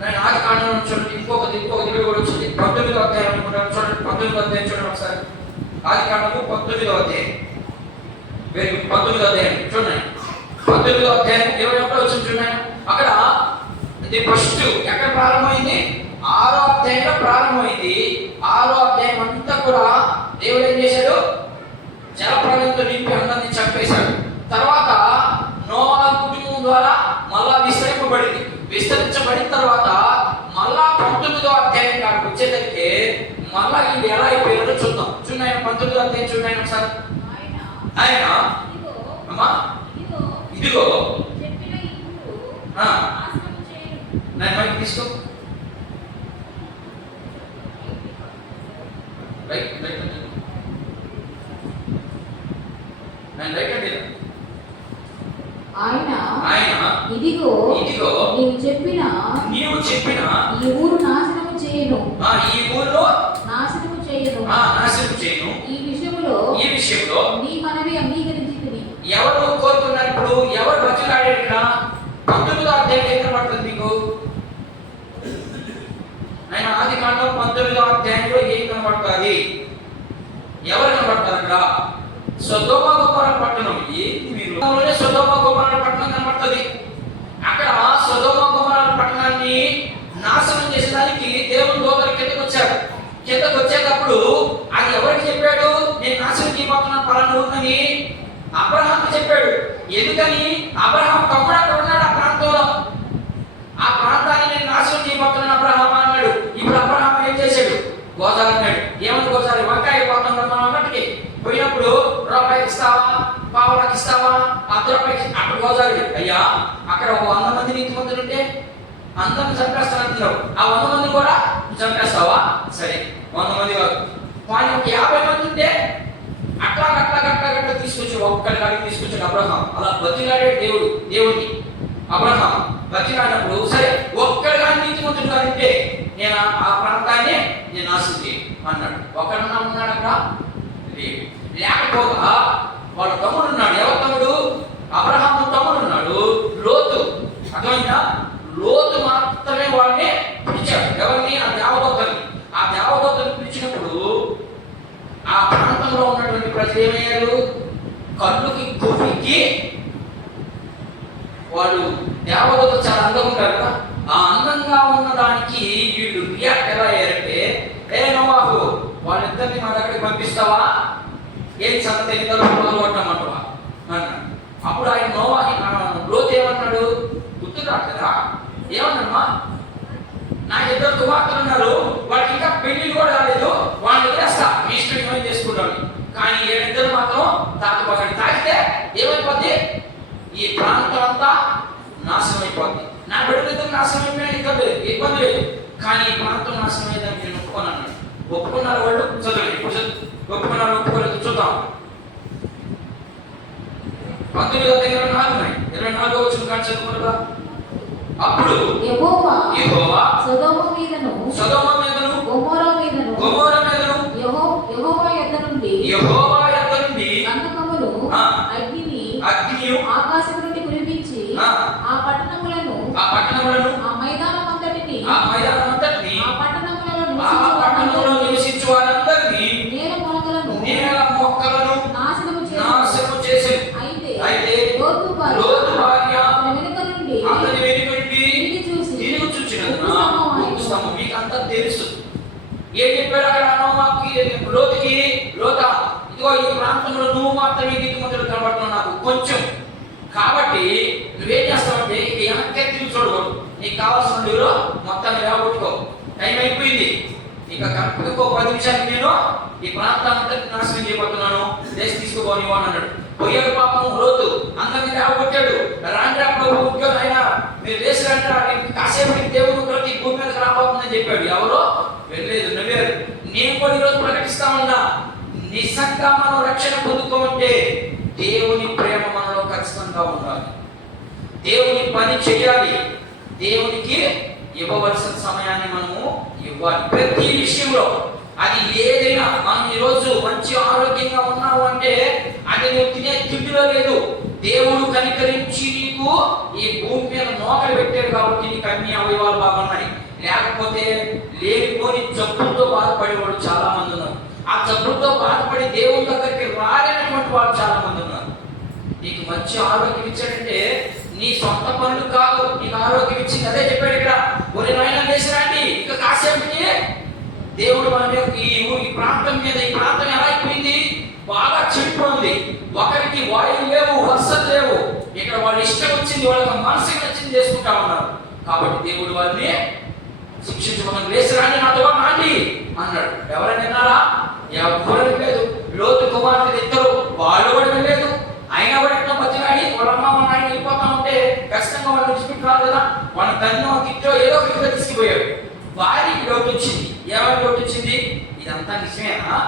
నేను ఆది కాండం చూడండి, ఇంకొక దగ్గర కూడా వచ్చింది. 19వ అధ్యాయం అనుకుంటాను చూడండి. 19వ అధ్యాయం చూడండి ఒకసారి. ఆది కాండము 19వ అధ్యాయం. 19వ అధ్యాయం చూడండి. 19వ అధ్యాయం 21 వచ్చింది చూడండి. అక్కడ ఇది ఫస్ట్ ఎక్కడ ప్రారంభమైంది? 6వ అధ్యాయంలో ప్రారంభమైంది. 6వ అధ్యాయం అంతా కూడా దేవుడు ఏం చేశాడు? జలప్రళయంతో నింపి అందరినీ చంపేశాడు. తర్వాత నోవా కుటుంబం ద్వారా మళ్ళా విస్తరించబడిన తర్వాత మళ్ళా 19వ అధ్యాయం కాడికి వచ్చేసరికి మళ్ళా ఇది ఎలా అయిపోయారో చూద్దాం. చూడండి 19వ అధ్యాయం చూడండి ఒకసారి. ఆయన అమ్మా ఇదిగో నేను మైక్ తీసుకో. రైట్ అండి. ఆయన ఇదిగో నీవు చెప్పిన ఈ ఊరు నాశనము చేయను. ఈ ఊరిలో నాశనము చేయను. ఈ విషయంలో నీ మనవి అంగీకరించింది. ఎవరు కోరుతున్నారు? ఇప్పుడు ఎవరు బతులాడారు? ఇక్కడ 19వ అధ్యాయం ఏం కనబడుతుంది మీకు? ఆయన ఆది కాండం 19వ అధ్యాయంలో ఏం కనబడుతుంది? ఎవరు కనబడతారు అక్కడ? సొదొమ గొమొర్రా పట్టణం. ఏంటి మీరు సొదొమ గొమొర్రా పట్టణం కనబడుతుంది. అక్కడ సొదొమ గొమొర్రా పట్టణాన్ని నాశనం చేసేదానికి దేవుని దూతలు కిందకు వచ్చేటప్పుడు అది ఎవరికి చెప్పాడు? నేను నాశనం చేయబోతున్నాను పలానా ఊరిని అబ్రహాంకి చెప్పాడు. ఎందుకని? అబ్రహాం తమ్ముడు అక్కడ ఉన్నాడు ఆ ప్రాంతంలో. ఆ ప్రాంతాన్ని నేను నాశనం చేయబోతున్నాను అబ్రహాం అన్నాడు. ఇప్పుడు అబ్రహాం ఏం చేశాడు? గోదావరి అన్నాడు. ఏమని గోదావరి? వంకాయ పోతున్నాం అన్నట్టుకి పోయినప్పుడు రూపాయికి ఇస్తావా, పావులకి ఇస్తావా, ₹10 అక్కడ గోదావరి. అయ్యా అక్కడ ఒక 100 మంది నీతిమంతులు ఉంటే అందరిని చంపేస్తానంటున్నావు. ఆ 100 మంది కూడా చంపేస్తావా? సరే 100 మంది కాదు, వాడికి ఒక 50 మంది ఉంటే అట్లా తీసుకొచ్చి ఒక్కడి కాడికి తీసుకొచ్చాడు అబ్రహాం. అలా బతిలాడాడు దేవుడిని. అబ్రహాం బతిలాడినప్పుడు సరే ఒక్కడి కానీ నీతిమంతుడు కాదంటే నేను ఆ ప్రాంతాన్ని నేను నాశనం చేయను అన్నాడు. ఒకడన్నా ఉన్నాడు అక్కడ? లేకపోగా వాడు తమ్ముడు ఉన్నాడు. ఎవరు తమ్ముడు? అబ్రహాం తమ్ముడు ఉన్నాడు, లోతు. అర్థమైందా? లోతు మాత్రమే వాడిని పిలిచాడు. ఎవరిని? ఆ దేవదూతని పిలిచినప్పుడు ఆ ప్రాంతంలో ఉన్నటువంటి ప్రజలు ఏమయ్యారు? కళ్ళుకి కొరికి వాడు దేవదూత చాలా అందంగా ఉంటారు కదా, ఆ అందంగా ఉన్నదానికి వీళ్ళు రియాక్ట్ ఎలా అయ్యారంటే, నోవాహు వాళ్ళిద్దరిని మా దగ్గరికి పంపిస్తావా? ఏం సంగతి కొట్టమంటావా అన్నాడు. అప్పుడు ఆయన లోతు ఏమన్నాడు? గుర్తు రాట్లేదా? ఏమన్నామ్మా? నా 2 కుమార్తెలు ఉన్నారు, వాళ్ళకి ఇంకా పెళ్లి కూడా రాలేదు, వాళ్ళని వదిలేస్తా, మీ ఇష్టం ఏమేం చేసుకుంటాను. కానీ 7 మాత్రం తాకిపోతాడు. తాకితే ఏమైపోద్ది? ఈ ప్రాంతం అంతా నాశనం అయిపోద్ది. నా బిడ్డలిద్దరు నాశనం అయిపోయినా ఇబ్బంది లేదు, కానీ ఈ ప్రాంతం నాశనం అయ్యేదాన్ని నేను ఒప్పుకోనన్నాడు. ఒప్పుకున్నారు వాళ్ళు? చదవండి. ఇప్పుడు ఒప్పుకున్నారు, ఒప్పుకోలేదు చూద్దాం. 19:24 వచ్చిన కానీ చదువుకుంటుందా? అప్పుడు యెహోవా సొదొమ మీదను గొమొర్రా మీదను యెహోవా యొద్ద నుండి గంధకమును అగ్నియు ఆకాశం నుండి కురిపించి ఆ పట్టణములను ఆ మైదానమంతటిని ఆ పట్టణములలో నివసించు వారందరినీ నేల మొక్కలను నాశనము చేసెను. అయితే లోతు భార్య అతని వెనుక నుండి తిరిగి చూచినందున మీకు అంతా తెలుసు. ఏం చెప్పాడు అక్కడ? లోతుకి, లోతా ఇదిగో ఈ ప్రాంతంలో నువ్వు మాత్రమే నీతిమంతుడు కనబడుతున్నావు నాకు కొంచెం. కాబట్టి నువ్వేం చేస్తావంటే ఇక వెనక్కే తిరిగి చూడకూడదు. నీకు కావాల్సిన నీరు మొత్తాన్ని రాబట్టుకో. టైం అయిపోయింది. ఇక ఇంకో 10 నిమిషాలకి నేను ఈ ప్రాంతాన్ని నాశనం చేయబోతున్నాను, దేశం తీసుకోబోని అన్నాడు. పోయాడు పాపం లోతు. అందరినీ రాబట్టాడు. రాండ్రా ప్రభు ఉద్యోగం అయినా మీరు దేశంటే కాసేపు దేవుడు ప్రతి భూమి మీదకి రాబోతుందని చెప్పాడు. ఎవరో వెళ్ళలేదు, నవ్వారు. నేను కూడా ఈరోజు ప్రకటిస్తా ఉన్నా, నిజంగా మనం రక్షణ పొందుకోమని దేవుని ప్రేమ మనలో ఖచ్చితంగా ఉండాలి. దేవుని పని చేయాలి. దేవునికి ఇవ్వవలసిన సమయాన్ని మనము ఇవ్వాలి. ప్రతి విషయంలో అది ఏదైనా, మనం ఈరోజు మంచి ఆరోగ్యంగా ఉన్నావు అంటే అది నువ్వు తినే తిండిలో లేదు. దేవుడు కనికరించి నీకు ఈ భూమి మీద నోకలు పెట్టాడు కాబట్టి నీకు అన్ని అవయవాలు బాగున్నాయి. లేకపోతే లేనిపోని జబ్బులతో బాధపడేవాడు చాలా మంది ఉన్నారు. ఆ జబ్బులతో బాధపడి దేవుని దగ్గరికి రాలేనటువంటి వాళ్ళు చాలా మంది ఉన్నారు. నీకు మంచి ఆరోగ్యం ఇచ్చాడంటే నీ సొంత పనులు కాదు, నీకు ఆరోగ్యం ఇచ్చింది. అదే చెప్పాడు ఇక్కడ, ఒరే నాయన లేచిరండి, ఇక కాసేపటికి దేవుడు మన ఈ ప్రాంతం మీద, ఈ ప్రాంతం ఎలా అయిపోయింది, బాగా చెడిపోయింది. ఒకరికి వాయువు లేవు, వర్షాలు లేవు. ఇక్కడ వాళ్ళు ఇష్టం వచ్చింది, వాళ్ళకి మనసుకి నచ్చింది చేసుకుంటా ఉన్నారు. కాబట్టి దేవుడు వారిని శిక్షించమని, లేచిరండి నాతో నాండి అన్నాడు. ఎవరైనా విన్నారా? ఎవరు లేదు. లోతు కుమార్తెలు ఇద్దరు, వాళ్ళు కూడా వెళ్ళలేదు. అయినా కూడా ఎట్లా మధ్యనాడి వాళ్ళమ్మ ఆయన వెళ్ళిపోతా ఉంటే ఖచ్చితంగా వాళ్ళు విడిచిపెట్టారు కదా. వాళ్ళ తన్నో తిట్టో ఏదో ఒకటి తీసుకుపోయాడు. వారికి లోటు వచ్చింది. ఏమైనా లోటు వచ్చింది? ఇదంతా నిజమేనా?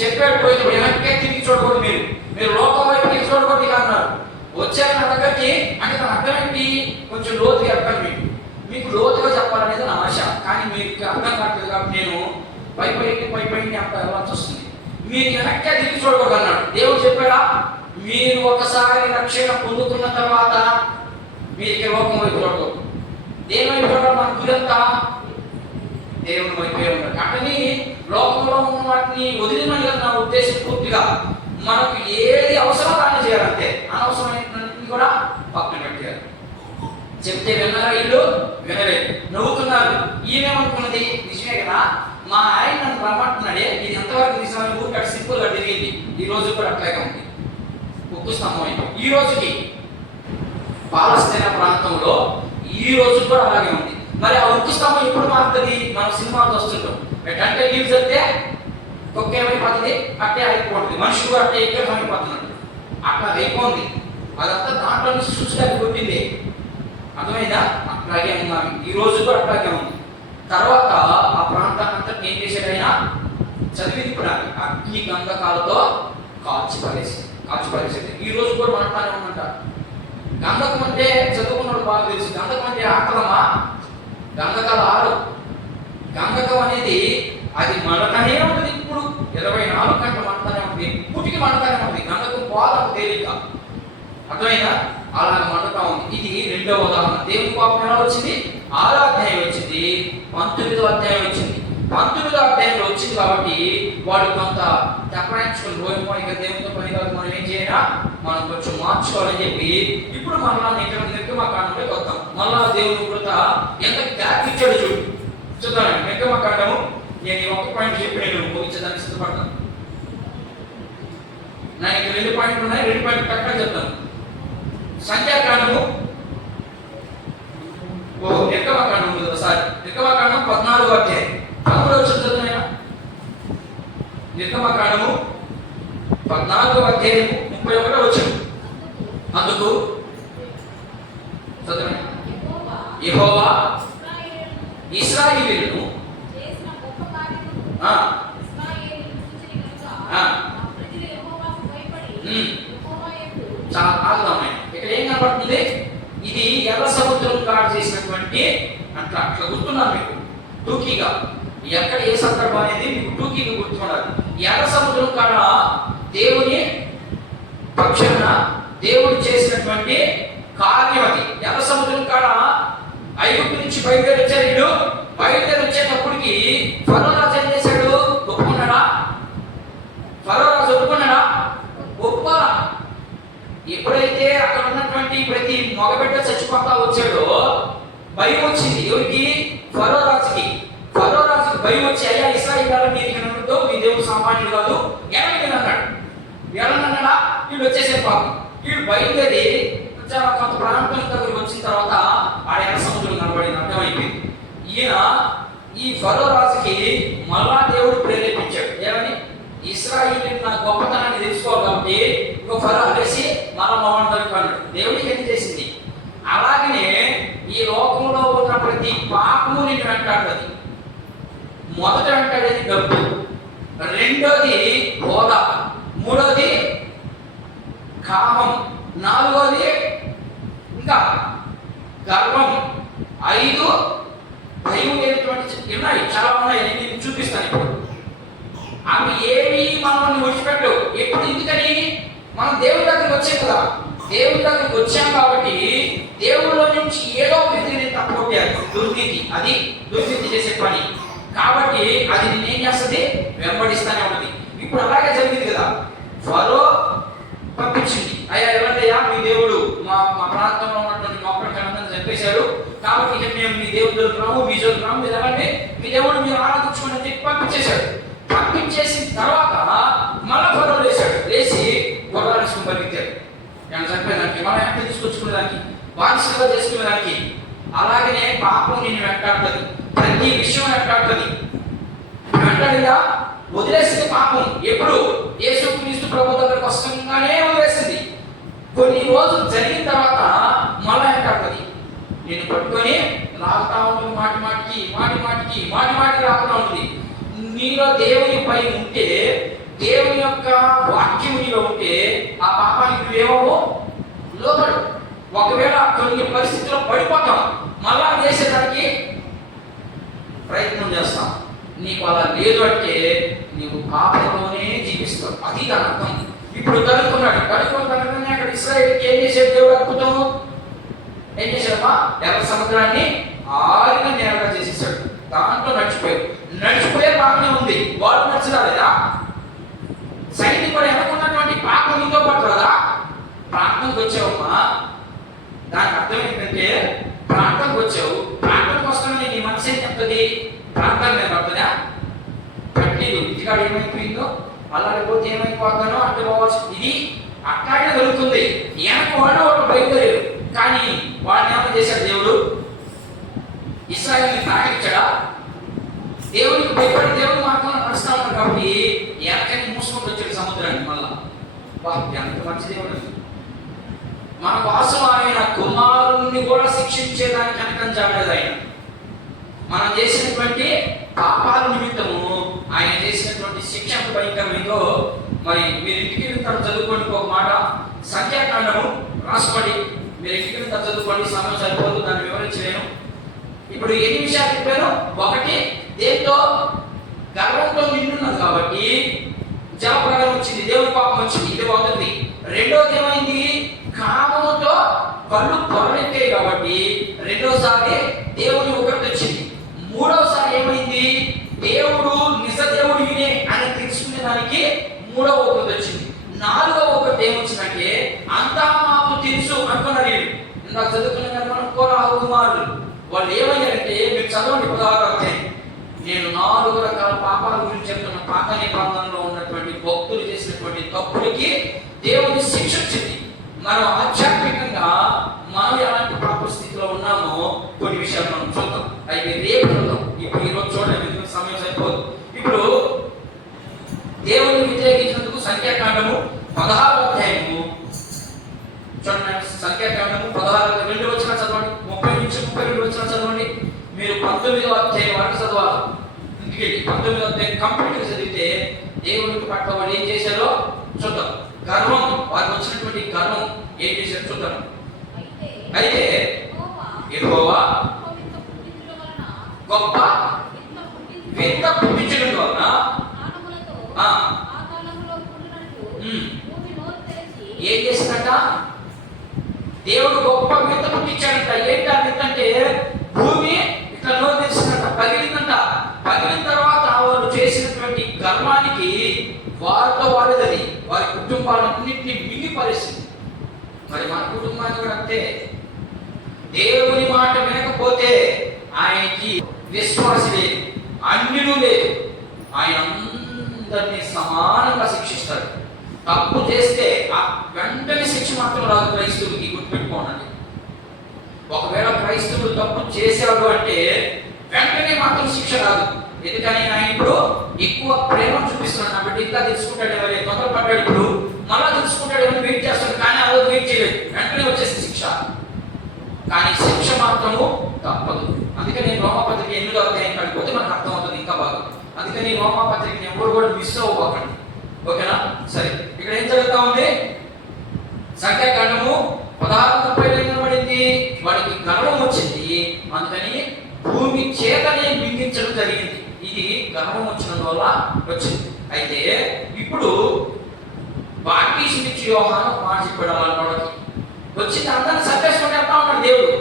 చెప్పాడు పోయి వెనక్కే తిరిగి చూడకూడదు, మీరు లోకం వైపు తిరిగి చూడకూడదు ఇక అన్నారు. వచ్చారు నా దగ్గరికి అంటే తన అర్థం ఏంటి? కొంచెం లోతుగా చెప్పాలి. మీకు లోతుగా చెప్పాలనేది నా ఆశ. కానీ మీకు అర్థం కావట్లేదు కాబట్టి నేను పైపైకి అంత వెళ్ళాల్సి వస్తుంది. మీరు వెనక్కే తిరిగి చూడకూడదు అన్నాడు. దేవుడు చెప్పాడా? మీరు ఒకసారి రక్షణ పొందుకున్న తర్వాత మీరు లోకం వైపు చూడకూడదు. దేని వైపు చూడాలి? మన గురంతా దేవుని వైపే ఉన్నాడు. అతని లోకంలో ఉన్న వాటిని వదిలినని నా ఉద్దేశం పూర్తిగా. మనకు ఏది అవసరం దాన్ని చేయాలంటే, అనవసరమైనటువంటి కూడా పక్కన పెట్టారు. చెప్తే విన్నారా? ఇల్లు వినలేదు, నవ్వుకున్నారు. ఈమెమనుకున్నది నిజమే కదా, మా ఆయన నన్ను రమ్మంటున్నాడే, ఇది ఎంతవరకు నిజమని ఊరికి అటు సింపుల్గా తిరిగింది. ఈ రోజు కూడా అట్లాగే ఉంది. ఉక్కు స్తంభం అయింది. ఈ రోజుకి పాలస్తీనా ప్రాంతంలో ఈ రోజు కూడా అలాగే ఉంది. మరి ఆ ఉక్కు స్తంభం ఎప్పుడు మారుతుంది? మనం సినిమాలు వస్తుంటాం. అంటే నీళ్ళు చదివితే కుక్క ఏమైపోతుంది, అట్టే అయిపోతుంది. మనిషి కూడా అట్టే అయిపోతున్నాడు. అట్లా అయిపోయింది. అదంతా దాంట్లో నుంచి చూసి కొట్టింది. అర్థమైందా? అట్లాగే ఉన్నాను. ఈ రోజు కూడా అట్లాగే ఉంది. తర్వాత ఆ ప్రాంతాన్ని అంతా ఏం చేశాడైనా చదివింది కూడా అగ్ని గంధకాలతో కాల్చి పడేసేది. ఈ రోజు కూడా మనట్లానే ఉందంట. గంధకం అంటే చదువుకున్నాడు బాగా తెలుసు. గంధకం అంటే ఆకలమా? గంధకాలు ఆరు. గంధకం అనేది అది మనకనే ఉంటుంది. ఇప్పుడు 24 గంటలు మనతోనే ఉంటుంది. ఇప్పటికి మనతోనే ఉంటుంది. గంధకం పోదాం తేలిక. అర్థమైందా? అలా మండుతా ఉంది. ఇది రెండవ ఉదాహరణ. దేవుని కోపం ఎలా వచ్చింది? 6వ అధ్యాయం వచ్చింది, 19వ అధ్యాయం వచ్చింది. 19వ అధ్యాయంలో వచ్చింది కాబట్టి వాడు కొంత తప్పరాయించుకొని పోయేమో, ఇక దేవునితో పని కాదు, మనం ఏం చేయాలా, మనం కొంచెం మార్చుకోవాలని చెప్పి ఇప్పుడు మళ్ళా నిర్గమకాండంలోకి వద్దాం. మళ్ళా దేవుని కృత ఎంత గ్యాప్ ఇచ్చాడు చూద్దాం. నిర్గమకాండము నేను ఒక పాయింట్ చెప్పి నేను ముగించడానికి సిద్ధపడతాను. నాకు 2 పాయింట్లు ఉన్నాయి, 2 పాయింట్లు కరెక్ట్గా చెప్తాను. సంఖ్యాకాండము నిర్గమకాండం ఒకసారి నిర్గమకాండం 14వ అధ్యాయం 13వ వచనం చదువునైనా. నిర్గమకాండము 14వ అధ్యాయం 31వ వచనం. అందుకు చదువునైనా, యెహోవా ఇశ్రాయేలీయులను చాలా ఆగుదాం. ఇక్కడ ఏం కనబడుతుంది? ఇది ఎర్ర సముద్రం కాడ చేసినటువంటి అట్లా గుర్తున్నాను మీకు టూకీగా. ఎక్కడ ఏ సందర్భం అనేది మీకు టూకీగా గుర్తున్నారు. ఎర్ర సముద్రం కాడ దేవుని పక్షాన దేవుడు చేసినటువంటి కార్యం అది. ఎర్ర సముద్రం కాడ ఐగుప్తు నుంచి బయలుదేరి వచ్చారు. వీళ్ళు బయలుదేరి వచ్చేటప్పటికి ఫరో రాజు ఏం చేశాడు? ఒప్పుకున్నాడా? ఫరో రాజు ఒప్పుకున్నాడా? ఒప్పుకోరా. ఎప్పుడైతే అక్కడ ఉన్నటువంటి ప్రతి మగబిడ్డ చచ్చిపోతా వచ్చాడో భయం వచ్చింది. ఎవరికి? ఫరో రాజుకి. ఫరో రాజుకి భయం వచ్చి, అయ్యా ఇశ్రాయేలీయులారా, మీరు నమ్ముతో మీ దేవుడు సామాన్యుడు కాదు, ఏమైంది అన్నాడు. ఏమన్నాడా? వీళ్ళు వచ్చేసారు పాపం. వీళ్ళు బయలుదేరి కొంత ప్రాంతం దగ్గరికి వచ్చిన తర్వాత ఆ ఎర్ర సముద్రం కనబడింది. అర్థమైపోయింది. ఈయన ఈ ఫరో రాజుకి మళ్ళా దేవుడు ప్రేరేపించాడు. ఏమని? ఇశ్రాయేలీయులు నా గొప్పతనాన్ని తెలుసుకోవాలి కాబట్టి ఇంకో ఫరో అనేసి మళ్ళా మమ్మల్ని దొరికాడు. దేవుడికి ఏం చేసింది? అలాగనే ఈ లోకంలో ఉన్న ప్రతి పాపము నిన్ను వెంటాడుతుంది. మొదట వెంటాడేది డబ్బు, రెండోది హోదా, మూడోది కామం, నాలుగోది ఇంకా గర్వం, 5 భయం లేనటువంటి ఉన్నాయి, చాలా ఉన్నాయి. నేను చూపిస్తాను ఇప్పుడు. అవి ఏవి మనల్ని విడిచిపెట్టు. ఎప్పుడు? ఎందుకని? మనం దేవుడి దగ్గరికి వచ్చాం కదా, దేవుడి దగ్గరికి వచ్చాం కాబట్టి దేవుళ్ళ నుంచి ఏదో విధిని తప్పొట్టారు. దుర్నీతి, అది దుర్నీతి చేసే పని కాబట్టి అది నేనేం చేస్తుంది? వెంబడిస్తానే ఉన్నది. ఇప్పుడు అలాగే జరిగింది కదా. ఫరో పంపించింది, అయ్యా ఎవరయ్యా మీ దేవుడు? మా మా ప్రాంతంలో ఉన్నటువంటి మొక్కలు కన్నా చంపేశాడు, కాబట్టి ఇక మేము మీ దేవుడు దొరుకున్నాము, మీ చదువుతున్నాము, మీరు ఎలాంటి మీ దేవుడు మీరు ఆరాధించుకోండి అని చెప్పి పంపించేశాడు. పంపించేసిన తర్వాత మళ్ళా ఫరో లేచి గొడవలు పరిగెత్తాడు. నేను చంపేదానికి, మన ఎంత తీసుకొచ్చుకునేదానికి, బానిసలుగా చేసుకునేదానికి. అలాగనే పాపం నిన్ను వెంటాడుతుంది, ప్రతి విషయం వెంటాడుతుంది. వెంటాడిగా వదిలేసింది పాపం. ఎప్పుడు? యేసుక్రీస్తు ప్రభు దగ్గరకు వస్తుండగానే వదిలేసింది. కొన్ని రోజులు జరిగిన తర్వాత మళ్ళా వెంటాడుతుంది. నేను పట్టుకొని లాగుతా ఉంటుంది, మాటి రాకుండా ఉంటుంది. నీలో దేవుని పై ఉంటే, దేవుని యొక్క వాక్యం నీలో ఉంటే ఆ పాపానికి నువ్వేమో లోపడు. ఒకవేళ కొన్ని పరిస్థితుల్లో పడిపోతాం, మళ్ళా చేసేదానికి ప్రయత్నం చేస్తాం. నీకు అలా లేదు అంటే నీవు పాపంలోనే జీవిస్తావు. అది దాని అర్థం. ఇప్పుడు కనుక్కున్నాడు, కనుక్కున్న అక్కడ ఇశ్రాయేలుకి ఏం చేశాడు దేవుడు? అద్భుతం ఏం చేశాడమ్మా? ఎర్ర సముద్రాన్ని ఆరిన నేలగా చేసేసాడు. దాంట్లో నడిచిపోయే బాగానే ఉంది, వాడు నడిచిరాలేదా? సైనికుడు ఎన్నుకున్నటువంటి పాపం నీతో పాటు రాదా? ప్రాంతానికి వచ్చావమ్మా, దానికి అర్థం ఏంటంటే ప్రాంతానికి వచ్చావు, ప్రాంతానికి వస్తానని నీ మనసు ఏం చెప్తుంది? ప్రాంతాన్ని నేను పడుతుందా? పట్టిదు. ఇంటికాడ ఏమైపోయిందో అలాడిపోతే ఏమైపోతానో అంటే పోవచ్చు. ఇది అట్లాగే దొరుకుతుంది. వెనక వాడు బయలుదేరారు, కానీ వాడిని ఏమైనా చేశాడు దేవుడు? ఇశ్రాయేలుని తాగించాడా? దేవునికి భయపడి దేవుడు మార్గంలో నడుస్తా ఉన్నాడు కాబట్టి వెనకని మూసుకుంటూ వచ్చాడు సముద్రాన్ని. మళ్ళా ఎంత మంచి దేవుడు! మన వాసం ఆయన కుమారుణ్ణి కూడా శిక్షించేదానికి వెనకంచాడలేదు. ఆయన మనం చేసినటువంటి పాపాల నిమిత్తము ఆయన చేసినటువంటి శిక్ష ఎంత భయంకరమైందో మరి మీరు ఇంటికి వెళ్తారు, చదువుకోండి. ఒక మాట సంఖ్యాకాండము రాసుకోండి. మీరు ఇంటికి వెళ్తారు, చదువుకోండి. సమయం సరిపోదు, దాన్ని వివరించలేను. ఇప్పుడు ఎన్ని విషయాలు చెప్పాను? ఒకటి, దేంతో? గర్వంతో నిండున్నది కాబట్టి జలప్రలయం వచ్చింది, దేవుని పాపం వచ్చింది, ఇది అవుతుంది. రెండోది ఏమైంది? కామముతో కళ్ళు పొరలెక్కాయి కాబట్టి రెండోసారి దేవుని ఉగ్రత వచ్చింది. మూడవసారి ఏమైంది? దేవుడు నిజ దేవుడు ఈయనే అని తెలుసుకునే దానికి మూడవ ఉగ్రత వచ్చింది. నాలుగవ ఉగ్రత ఏమొచ్చిందంటే అంతా మాకు తెలుసు అనుకున్నారు. ఇందాక చదువుకున్న మనం కోరాహు కుమారులు వాళ్ళు ఏమయ్యారంటే, మీరు చదవండి 16వ అధ్యాయం. నేను 4 రకాల పాపాల గురించి చెప్తున్న పాత నిబంధనలో ఉన్నటువంటి భక్తులు చేసినటువంటి తప్పులకి దేవుని శిక్ష వచ్చింది. మనం ఆధ్యాత్మికంగా మనం ఎలాంటి పాప స్థితిలో ఉన్నామో కొన్ని విషయాలు మనం చూద్దాం. అయితే రేపు చూద్దాం. ఇప్పుడు ఈరోజు చూడండి, ఎందుకు సమయం సరిపోదు. ఇప్పుడు దేవుని వ్యతిరేకించినందుకు సంఖ్యాకాండము 16వ అధ్యాయము చూడండి. సంఖ్యాకాండము 16 2 వచనాలు చదవండి, 30 నుంచి 32 వచనాలు చదవండి. మీరు 19వ అధ్యాయం వరకు చదవాలి. ఇంటికి 19వ అధ్యాయం కంప్లీట్గా చదివితే దేవునికి పట్ల వాళ్ళు ఏం చేశారో చూద్దాం. గర్వం, వారికి వచ్చినటువంటి గర్వం ఏం చేశారో చూద్దాం. అయితే యెహోవా గొప్ప వింత పుట్టించడం వలన ఏం చేసినట్ట? దేవుడు గొప్ప వింత పుట్టించాడంట. ఏంటి ఆ వింత అంటే? భూమి ఇట్లా నోరు తెరిచినట్ట, పగిలిందంట. పగిలిన తర్వాత వారు చేసినటువంటి గర్వానికి వారితో వాడేది వారి కుటుంబాలన్నింటినీ మింగి పరిస్థితి. మరి మన కుటుంబాన్ని కూడా అంతే. దేవుని మాట వినకపోతే ఆయనకి విశ్వాస లేదు, అన్యులు లేదు. ఆయన అందరినీ సమానంగా శిక్షిస్తాడు. తప్పు చేస్తే వెంటనే శిక్ష మాత్రం రాదు క్రైస్తవులకి, గుర్తుపెట్టుకోండి. ఒకవేళ క్రైస్తవులు తప్పు చేశాడు అంటే వెంటనే మాత్రం శిక్ష రాదు. ఎందుకని ఆయన ఇప్పుడు ఎక్కువ ప్రేమ చూపిస్తున్నాడు కాబట్టి ఇంకా తెలుసుకుంటాడు. ఎవరైతే తొందరపడ్డాడు, ఇప్పుడు మళ్ళా తెలుసుకుంటాడు, ఎవరైనా వెయిట్ చేస్తాడు. కానీ ఆ రోజు వెయిట్ చేయలేదు, వెంటనే వచ్చేసి శిక్ష. కానీ శిక్ష మాత్రము తప్పదు. అందుకని రోమాపత్రిక 8వ అధ్యాయం కాడిపోతే మనకు అర్థం అవుతుంది ఇంకా బాగా. అందుకని రోమాపత్రికని ఎవరు కూడా మిస్ అవ్వకండి, ఓకేనా? సరే, ఇక్కడ ఏం జరుగుతా ఉంది? సంఖ్యాకాండము 16:30 పడింది. వాడికి గర్వం వచ్చింది, అందుకని భూమి చేతనే మింగించడం జరిగింది. ఇది గర్వం వచ్చిన వల్ల వచ్చింది. అయితే ఇప్పుడు బాప్టిజం ఇచ్చి యోహాను మాట చెప్పాడు వాళ్ళకి. వచ్చింది అందరిని చంపేసుకుంటూ వెళ్తా ఉన్నాడు దేవుడు.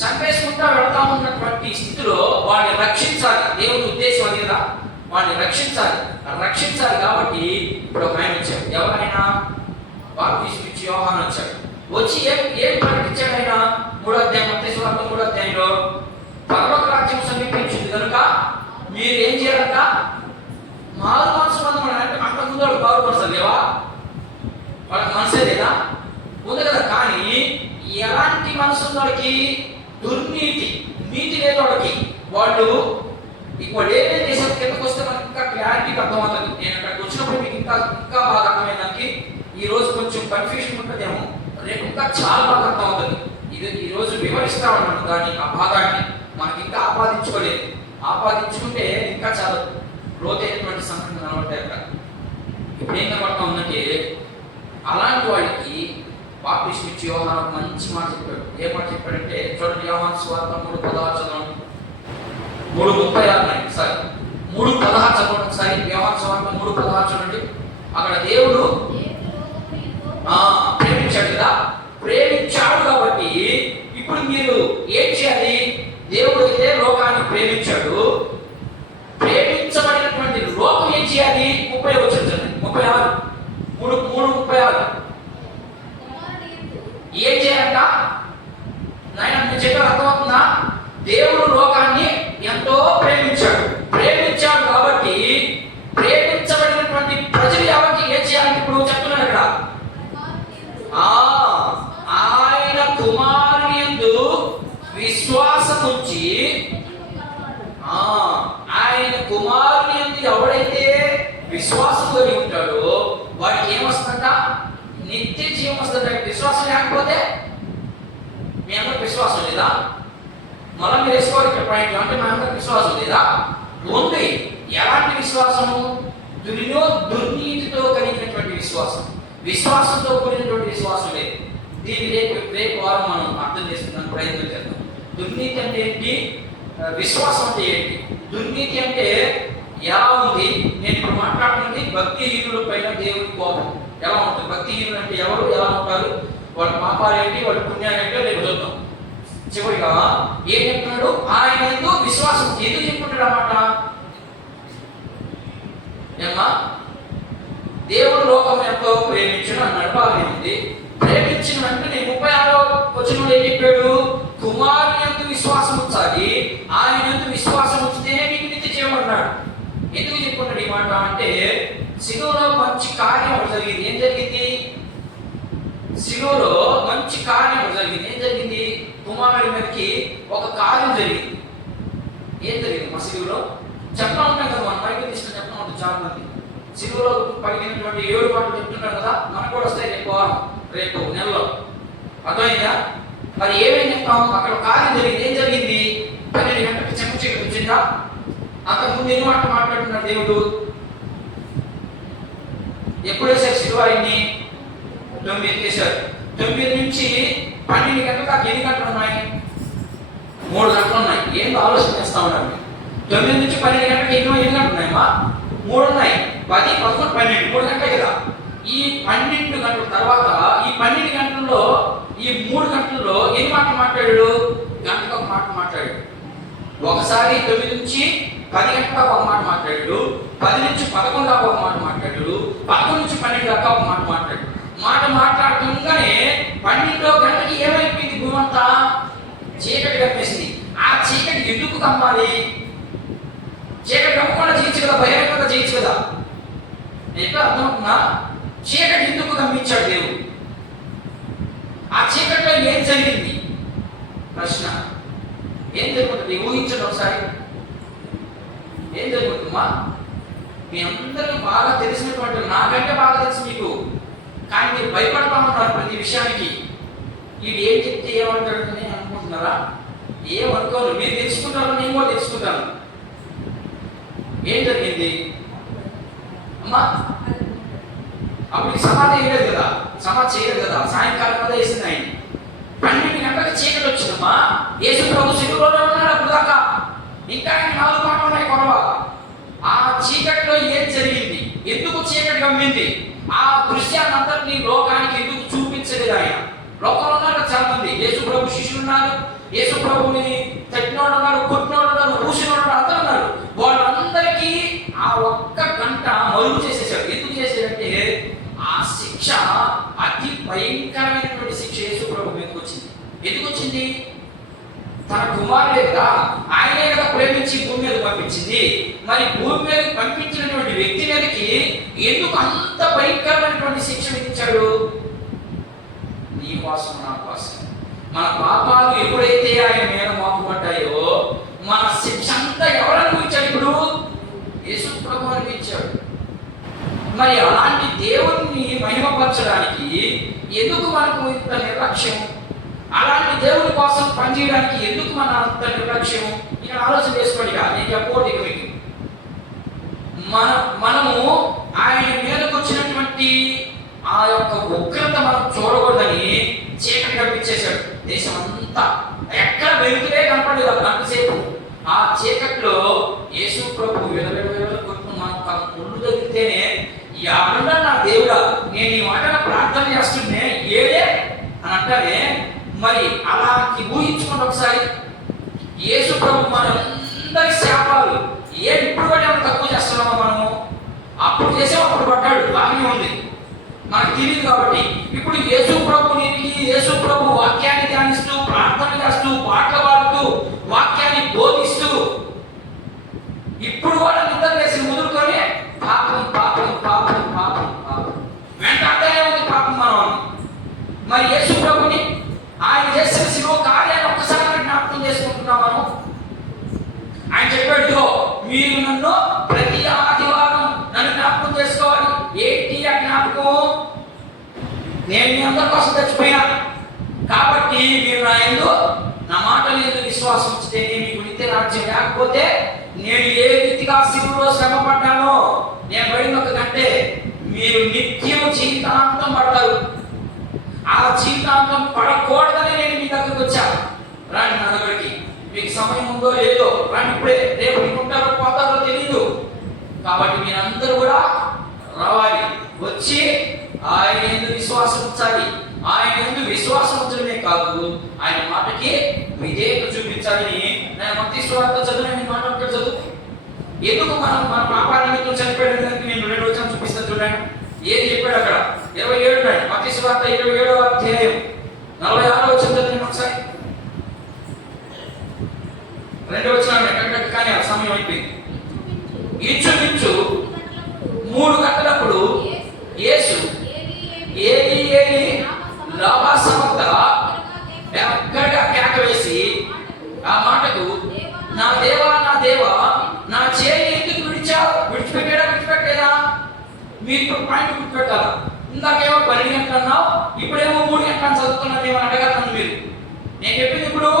చంపేసుకుంటూ వెళ్తా ఉన్నటువంటి స్థితిలో వాడిని రక్షించాలి. దేవుని ఉద్దేశం అది కదా, వాడిని రక్షించాలి కాబట్టి ఇప్పుడు ఒక ఆయన వచ్చాడు. ఎవరైనా బాప్టిజం ఇచ్చి యోహాను వచ్చాడు. వచ్చి ఏం ప్రకటించాడు ఆయన? 3వ అధ్యాయం మత్తయి సువార్త 3వ అధ్యాయంలో పరలోక రాజ్యం సమీపించింది కనుక మీరు ఏం చేయాలంట? మారు మనసు పొందమని. అంటే అంతకుముందు వాడు మారు మనసు లేవా? వాళ్ళకి మనసే లేదా? ఉంది కదా. కానీ ఎలాంటి మనసు ఉన్నవాడికి? దుర్నీతి, నీతి లేదోడికి. వాళ్ళు ఇప్పుడు ఏమేమి చేసాం కిందకు వస్తే మనకి ఇంకా క్లారిటీగా అర్థమవుతుంది. నేను అక్కడికి వచ్చినప్పుడు మీకు ఇంకా బాగా అర్థమయ్యేదానికి ఈ రోజు కొంచెం కన్ఫ్యూషన్ ఉంటుందేమో, రేపు ఇంకా చాలా బాగా అర్థమవుతుంది. ఇది ఈ రోజు వివరిస్తా ఉన్నాను దాన్ని, ఆ భాగాన్ని మనకి ఇంకా ఆపాదించుకుంటే ఇంకా చాలా లోతైనటువంటి సంఘటన కనబడతాయి అక్కడ. ఇప్పుడు ఏం కనబడతా ఉందంటే, అలాంటి వాడికి బాప్టిజం ఇచ్చి యోహాను మంచి మాట చెప్పాడు. ఏ మాట చెప్పాడంటే చూడండి, యోహాను సువార్త 3:16 చదవండి. 3:36 సారీ 3:16 చదవండి ఒకసారి. యోహాను సువార్త 3:16 చూడండి. అక్కడ దేవుడు ప్రేమించాడు కదా. ప్రేమించాడు కాబట్టి ఇప్పుడు మీరు ఏం చేయాలి? దేవుడు అయితే లోకాన్ని ప్రేమించాడు. ప్రేమించబడినటువంటి లోకం ఏం చేయాలి? 30 వచ్చింది 36 3:36 ఏం చేయాలంట? నాయన నేను చెప్పే అర్థమవుతుందా? దేవుడు లోకాన్ని ఎంతో ప్రేమించాడు కాబట్టి ప్రేమించబడినటువంటి ప్రజలు ఎవరికి ఏం చేయాలని ఇప్పుడు చెప్తున్నాడు ఇక్కడ. ఆయన కుమారుని యందు విశ్వాసం ఉంచి, ఆయన కుమారుని యందు ఎవడైతే విశ్వాసం కలిగి ఉంటాడో వాడికి ఏమొస్తుందంట? నిత్య జీవం వస్తుందంట. విశ్వాసం లేకపోతే మీ అందరికి విశ్వాసం లేదా? మళ్ళీ మీరు వేసుకోవాలి ఇక్కడ పాయింట్. అంటే మా అందరికి విశ్వాసం లేదా? ఉంది. ఎలాంటి విశ్వాసము? దుర్నీతితో కలిగినటువంటి విశ్వాసంతో కూడినటువంటి విశ్వాసం లేదు. దీన్ని రేపు వారం మనం అర్థం చేసుకున్నాను, ప్రయత్నం చేద్దాం. దుర్నీతి అంటే ఏంటి? విశ్వాసం అంటే ఏంటి? దుర్నీతి అంటే ఎలా ఉంది? నేను ఇప్పుడు మాట్లాడుతున్నది భక్తిహీనుల పైన దేవుడి కోపం ఎలా ఉంటుంది. భక్తిహీనులు అంటే ఎవరు, ఎలా ఉంటారు, వాళ్ళ పాపాలు ఏంటి, వాళ్ళ పుణ్యాలు ఏంటో రేపు చూద్దాం. చివరిగా ఏం చెప్తున్నాడు? ఆయన యందు విశ్వాసం. ఎందుకు చెప్పుకుంటాడు అన్నమాట? ఏమ్మా, దేవుడు లోకం ఎంతో ప్రేమించడం అన్నాడు, బాగానే ఉంది. ప్రేమించిన వెంటనే 36వ వచనంలో ఏం చెప్పాడు? కుమారుని యందు విశ్వాసం ఉంచాలి. ఆయన యందు విశ్వాసం ఉంచితేనే మీకు నిత్య జీవం అన్నాడు. ఎందుకు చెప్పుకున్నాడు ఈ మాట అంటే, సిలువలో మంచి కార్యం ఒకటి జరిగింది. ఏం జరిగింది? సిలువలో మంచి కార్యం ఒకటి జరిగింది. ఏం జరిగింది? కుమారుడి మీదకి ఒక కార్యం జరిగింది. ఏం జరిగింది? మా సిలువలో చెప్తా ఉంటాం కదా, మన బయట తీసుకుని చెప్తా ఉంటాం చాలా మంది. సిలువలో పలికినటువంటి 7 మాటలు చెప్తుంటాం కదా, మనకు కూడా వస్తాయి రేపు నెలలో. అర్థమైందా? మరి ఏమేమి చెప్తాం? అక్కడ కార్యం జరిగింది. ఏం జరిగింది? 12 గంటలకు చెమ్మ చీకటి వచ్చిందా? అంతకుముందు ఎన్ని మాటలు మాట్లాడుతున్నాడు దేవుడు? ఎప్పుడు వేసారు సిలువ? ఆయన్ని 9 వేశారు. 9 నుంచి 12 గంటల దాకా ఎన్ని గంటలు ఉన్నాయి? 3 గంటలు ఉన్నాయి. ఏందో ఆలోచన చేస్తా ఉన్నాను. 9 నుంచి 12 గంటలకు ఎన్ని గంటలు ఉన్నాయమ్మా? 3 ఉన్నాయి. 10, 11, 12 3 గంటలే కదా. ఈ 12 గంటల తర్వాత ఈ 12 గంటల్లో ఈ 3 గంటల్లో ఎన్ని మాటలు మాట్లాడాడు? గంటకు ఒక మాట మాట్లాడాడు. ఒకసారి 9 నుంచి 10 గంటలకు ఒక మాట మాట్లాడాడు. 10 నుంచి 11 దాకా ఒక మాట మాట్లాడాడు. 11 నుంచి 12 దాకా ఒక మాట మాట్లాడాడు. మాట్లాడుతుండగానే 12వ గంటకి ఏమైపోయింది? భూమి అంతా చీకటి కప్పేసింది. ఆ చీకటి ఎందుకు కమ్మాలి? చీకటి కమ్మకుండా చేయొచ్చు కదా, బహిరంగంగా చేయొచ్చు కదా. ఎట్లా అర్థమవుతుందా? చీకటి ఎందుకు కమ్మించాడు దేవుడు? ఆ చీకటిలో ఏం జరిగింది? ప్రశ్న. ఏం జరుగుతుంది? ఊహించండి ఒకసారి. ఏం జరుగుతుందమ్మా? మీ అందరికీ బాగా తెలిసినటువంటి, నాకంటే బాగా తెలుసు మీకు, కానీ మీరు భయపడతా ఉంటారు ప్రతి విషయానికి. వీడు ఏం చెప్తే ఏమంటాడని అనుకుంటున్నారా? ఏమనుకోరు. మీరు తెలుసుకుంటారు, నేను కూడా తెలుసుకుంటాను. ఏం జరిగింది అమ్మా? అప్పుడు సమాధి వేయలేదు కదా. సమాధి చేయలేదు కదా, సాయంకాలం కదా వేసింది ఆయన. 12 గంటలకు చీకటి వచ్చిందమ్మా. యేసు ప్రభు శిలువలోనే ఉన్నాడు అప్పుడు దాకా. ఇంకా ఆయన 4 మాటలు ఉన్నాయి కొడవ. ఆ చీకటిలో ఏం జరిగింది, ఎందుకు చీకటి గమ్మింది, ఆ దృశ్యాన్ని అంతటినీ లోకానికి ఎందుకు చూపించలేదు ఆయన? లోకంలో ఉన్నారు చాలా మంది, యేసు ప్రభు శిష్యులు ఉన్నారు, యేసు ప్రభుని తట్టినోడు ఉన్నారు, కొట్టినోడు ఉన్నారు, పూసినోడు ఉన్నారు, అందరూ ఉన్నారు. వాళ్ళందరికీ ఆ ఒక్క గంట మరుగు చేసేసాడు. ఎందుకు చేసేదంటే ఆ శిక్ష అతి భయంకరమైనటువంటి శిక్ష యేసు ప్రభు మీదకి వచ్చింది. ఎందుకు వచ్చింది? తన కుమారుడే కదా, ఆయనే కదా ప్రేమించి భూమి మీద పంపించింది. మరి భూమి మీద పంపించినటువంటి వ్యక్తి మీదకి ఎందుకు అంత భయంకరమైనటువంటి శిక్ష విధించాడు? నీ కోసం, నా కోసం. మన పాపాలు ఎప్పుడైతే ఆయన మీద మోపబడ్డాయో మన శిక్ష అంతా ఎవరు అనుభవించాడు? ఇప్పుడు యేసు ప్రభు అనుభవించాడు. మరి అలాంటి దేవుణ్ణి మహిమపరచడానికి ఎందుకు మనకు ఇంత నిర్లక్ష్యం? అలాంటి దేవుని కోసం పనిచేయడానికి ఎందుకు మన అంత నిర్లక్ష్యం? ఇక్కడ ఆలోచన చేసుకోండి. నేను చెప్పోటి మీకు, మనము ఆయన మీదకు వచ్చినటువంటి ఆ యొక్క ఉగ్రత మనం చూడకూడదని చీకటి కనిపించేశాడు. దేశం అంతా ఎక్కడ వెలుగులే కనపడలేదు. అంతసేపు ఆ చీకట్లో యేసు ప్రభు కొట్టుకుని మనం ముళ్ళు తగ్గితేనే ఎవరన్నా నా దేవుడా నేను ఈ మాట ప్రార్థన చేస్తుండే ఏడే అని అంటారే. మరి అలా ఊహించుకోండి ఒకసారి. యేసు ప్రభు మనందరి శాపాలు ఇప్పుడు కూడా తక్కువ చేస్తున్నామా మనము? అప్పుడు చేసాం, అప్పుడు పడ్డాడు, బాగానే ఉంది, మనకు తెలియదు కాబట్టి. ఇప్పుడు యేసు ప్రభు వాక్యాన్ని ధ్యానిస్తూ, ప్రార్థన చేస్తూ, పాటలు పాడుతూ, వాక్యాన్ని బోధిస్తూ ఇప్పుడు కూడా నిద్ర చేసి ముదురుకొని పాపం పాపం పాపం పాపం పాపం వెంటనే ఉంది పాపం మనం. మరి యేసు ప్రభుని ఆయన చేసిన శిలువ కార్యాన్ని ఒక్కసారి జ్ఞాపకం చేసుకుంటున్నాం మనం. ఆయన చెప్పాడు, మీరు నన్ను ప్రతి ఆదివారం నన్ను జ్ఞాపకం చేసుకోవాలి. ఏంటి ఆ జ్ఞాపకం? నేను మీ అందరి కోసం చచ్చిపోయినా కాబట్టి మీరు నా యందు నా మాటలు ఎందుకు విశ్వాసం ఉంచితేనే మీకు నిత్య రాజ్యం. లేకపోతే నేను ఏ రీతిగా శిలువలో శ్రమ పడ్డానో, నేను పడిన ఒక గంటే మీరు నిత్యం జీవితాంతం పడతారు. ఆ జీవితాంతం పడకూడదని నేను మీ దగ్గరకు వచ్చాను. రాండి నా దగ్గరికి, మీకు సమయం ఉందో లేదో రాండి, ఇప్పుడే. రేపు మీకు ఉంటారో పోతారో తెలియదు. కాబట్టి మీరందరూ కూడా రావాలి, వచ్చి ఆయన ఎందుకు విశ్వాసం ఉంచాలి. ఆయన ఎందుకు విశ్వాసం ఉంచడమే కాదు, ఆయన మాటకి విధేయత చూపించాలని నేను మత్తయి సువార్త చదివిన మాట ఒక్కటి చదువు. ఎందుకు మన పాపాల నిమిత్తం చనిపోయాడు దానికి నేను 2 వచనాలు చూపిస్తాను చూడండి. ఏం చెప్పాడు అక్కడ? 27 మత్తయి సువార్త 27వ అధ్యాయం 46వ వచనం చదివిన ఒకసారి. 2 వచనాలు ఎక్కడికక్కడ కానీ ఆ సమయం అయిపోయింది. ఇంచుమించు 3 గంటలప్పుడు యేసు ఏలీ ఏలీ లమా సబక్తనీ ఎక్కడగా కేక వేసి ఆ మాటకు నా దేవా నా దేవా నా చేయి ఎందుకు విడిచిపెట్టలేదా? మీరు ఇప్పుడు పాయింట్ గుర్తుపెట్టాలా. ఇందాకేమో 12 గంటలు అన్నావు, ఇప్పుడేమో 3 గంటలు చదువుతున్నాను ఏమో అడగలను మీరు. నేను చెప్పింది ఇప్పుడు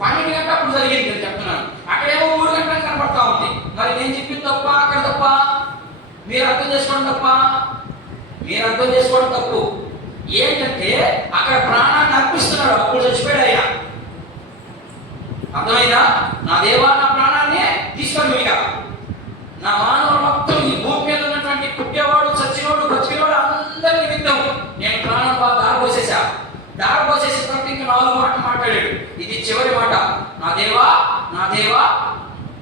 12 గంటలు అప్పుడు జరిగింది నేను చెప్తున్నాను. అక్కడేమో 3 గంటలు కనపడతా ఉంది. మరి నేను చెప్పింది తప్ప, అక్కడ తప్ప? మీరు అర్థం చేసుకోవడం తప్ప, మీరు అర్థం చేసుకోవడం తప్పు. ఏంటంటే అక్కడ ప్రాణాన్ని అర్పిస్తున్నాడు, అప్పుడు చచ్చిపోయాడు ఆయన. అర్థమైందా? నా దేవా నా ప్రాణాన్ని తీసుకోండి. ఇక నా మానవులు మొత్తం ఈ భూమి మీద ఉన్నటువంటి పుట్టేవాడు, చచ్చినోడు, బ్రతికినోడు అందరి నిమిత్తం నేను ప్రాణం దారిపోసేసా. దారిపోసేసిన తర్వాత ఇంకా 4 మాటలు మాట్లాడాడు. ఇది చివరి మాట. నా దేవా నా దేవా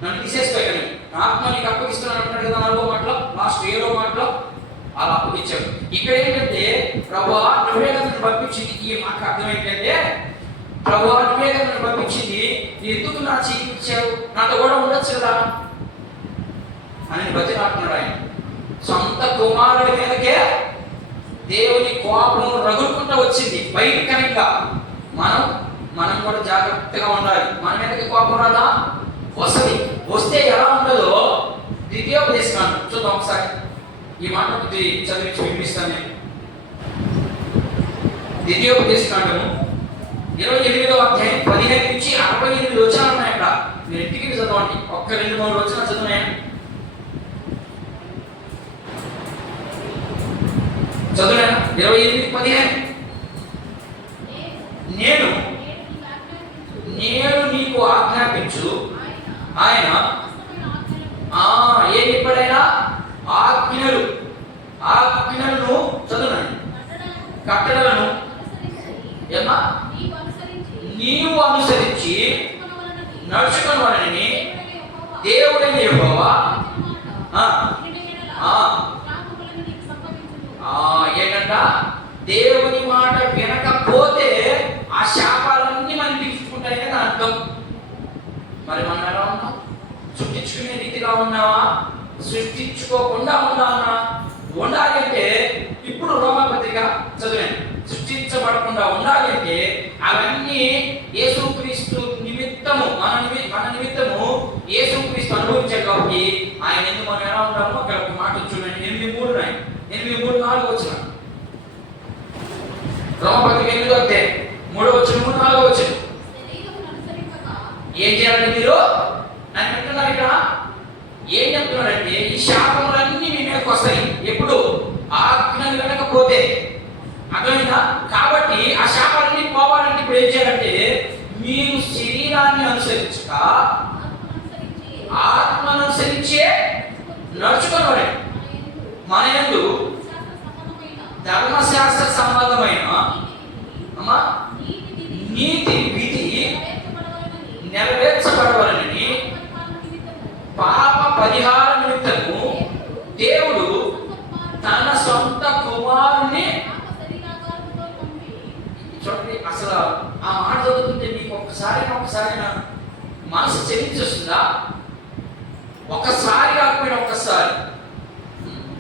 నన్ను తీసేసుకోగలను, నా ఆత్మ నీకు అప్పగిస్తున్నాను అంటున్నాడు కదా 4వ మాటలో, లాస్ట్ 7వ మాటలో అలా అప్పగించాడు. ఇక్కడ ఏంటంటే ప్రభువా నువ్వే కదా నన్ను పంపించింది. ఈ మాట అర్థం ఏంటంటే ప్రభువా నువ్వే కదా నన్ను పంపించింది, ఎందుకు నా చేయి ఇచ్చావు, నాతో కూడా ఉండొచ్చు కదా అని బతిలాడుతున్నాడు ఆయన. సొంత కుమారుడి మీదకే దేవుని కోపం రగులుకుంటూ వచ్చింది భయంకరంగా. మనం కూడా జాగ్రత్తగా ఉండాలి. మన మీదకి కోపం రాదా? వస్తుంది. వస్తే ఎలా ఉంటుందో ద్వితీయోపదేశకాండం చూద్దాం ఒకసారి. ఈ మాట చదివించి వినిపిస్తాను నేను. ద్వితీయోపదేశకాండము 28వ అధ్యాయం 15 నుంచి 68 వచనాలు ఉన్నాయి అక్కడ. మీరు ఇంటికి చదవండి. ఒక్క 2-3 వచనాలు చదువున్నాయి. చదువునా 28:15 నేను నీకు ఆజ్ఞాపించు ఆయన ఏం చెప్పాడైనా ఆజ్ఞలను చదువునండి, కట్టడలను ఏమా నీవు అనుసరించి నడుచుకుని దేవుడైన యెహోవా ఏంటంట, దేవుని మాట వినకపోతే ఆ శాపాలన్నీ మనం తీసుకుంటాయని నా అర్థం. మరి మనం ఎలా ఉన్నాం? సృష్టించుకునే రీతిగా ఉన్నావా? సృష్టించుకోకుండా ఉన్నావా? ఉండాలంటే ఇప్పుడు రోమపత్రిక చదివాను. సృష్టించబడకుండా ఉండాలంటే అవన్నీ యేసుక్రీస్తు నిమిత్తము మన నిమిత్తము యేసుక్రీస్తు అనుభవించాడు కాబట్టి ఆయన ఎందుకు మనం ఎలా ఉంటామో అక్కడ ఒక మాట చూడండి. 8:3 వచ్చిన రోమపత్రిక 8:3 ఏం చేయాలంటే మీరు నన్ను వింటున్నారు ఇక్కడ ఏం చెప్తున్నారంటే ఈ శాపములన్నీ మీ మీదకి వస్తాయి ఎప్పుడు ఆజ్ఞలు వినకపోతే. అర్థమైందా? కాబట్టి ఆ శాపాలన్నీ పోవాలంటే ఇప్పుడు ఏం చేయాలంటే మీరు శరీరాన్ని అనుసరించక ఆత్మను అనుసరించే నడుచుకున్నవాడే మన యందు ధర్మశాస్త్ర సంబంధమైన నీతి విధి నెరవేర్చబడవాలని పాప పరిహార నిమిత్తము దేవుడు తన సొంత కుమారుని చూడండి. అసలు ఆ మాట చదువుతుంటే మీకు ఒక్కసారి మనసు చెల్లించొస్తుందా? ఒక్కసారి కాకపోయినా ఒక్కసారి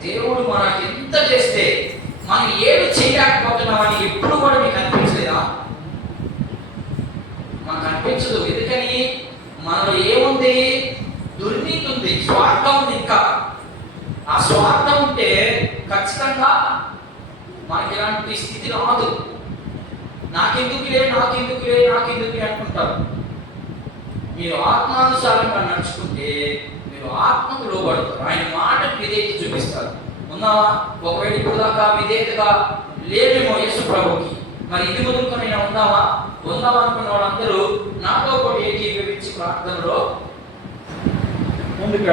దేవుడు మనకి ఎంత చేస్తే మనం ఏమి చేయలేకపోతున్నామని ఎప్పుడు కూడా మీకు అనిపించలేదా? మనకు అనిపించదు. ఎందుకని మనలో ఏముంది? దుర్నీతి ఉంది, స్వార్థం ఉంది. ఇంకా ఆ స్వార్థం ఉంటే ఖచ్చితంగా మనకి ఇలాంటి స్థితి రాదు. నాకెందుకులే అనుకుంటారు. మీరు ఆత్మానుసారంగా నడుచుకుంటే మీరు ఆత్మకు లోబడతారు, ఆయన మాటకు విధేయత చూపిస్తారు. ఉన్నావా? ఒకవేళ ఇప్పుడు దాకా విధేయతగా లేవేమో యేసు ప్రభుకి, మరి ఇది మొదలుకొని ఉందామా అనుకున్న వాళ్ళందరూ నాతో పాటు ఏకీభవించి ప్రార్థనలో ముందుకు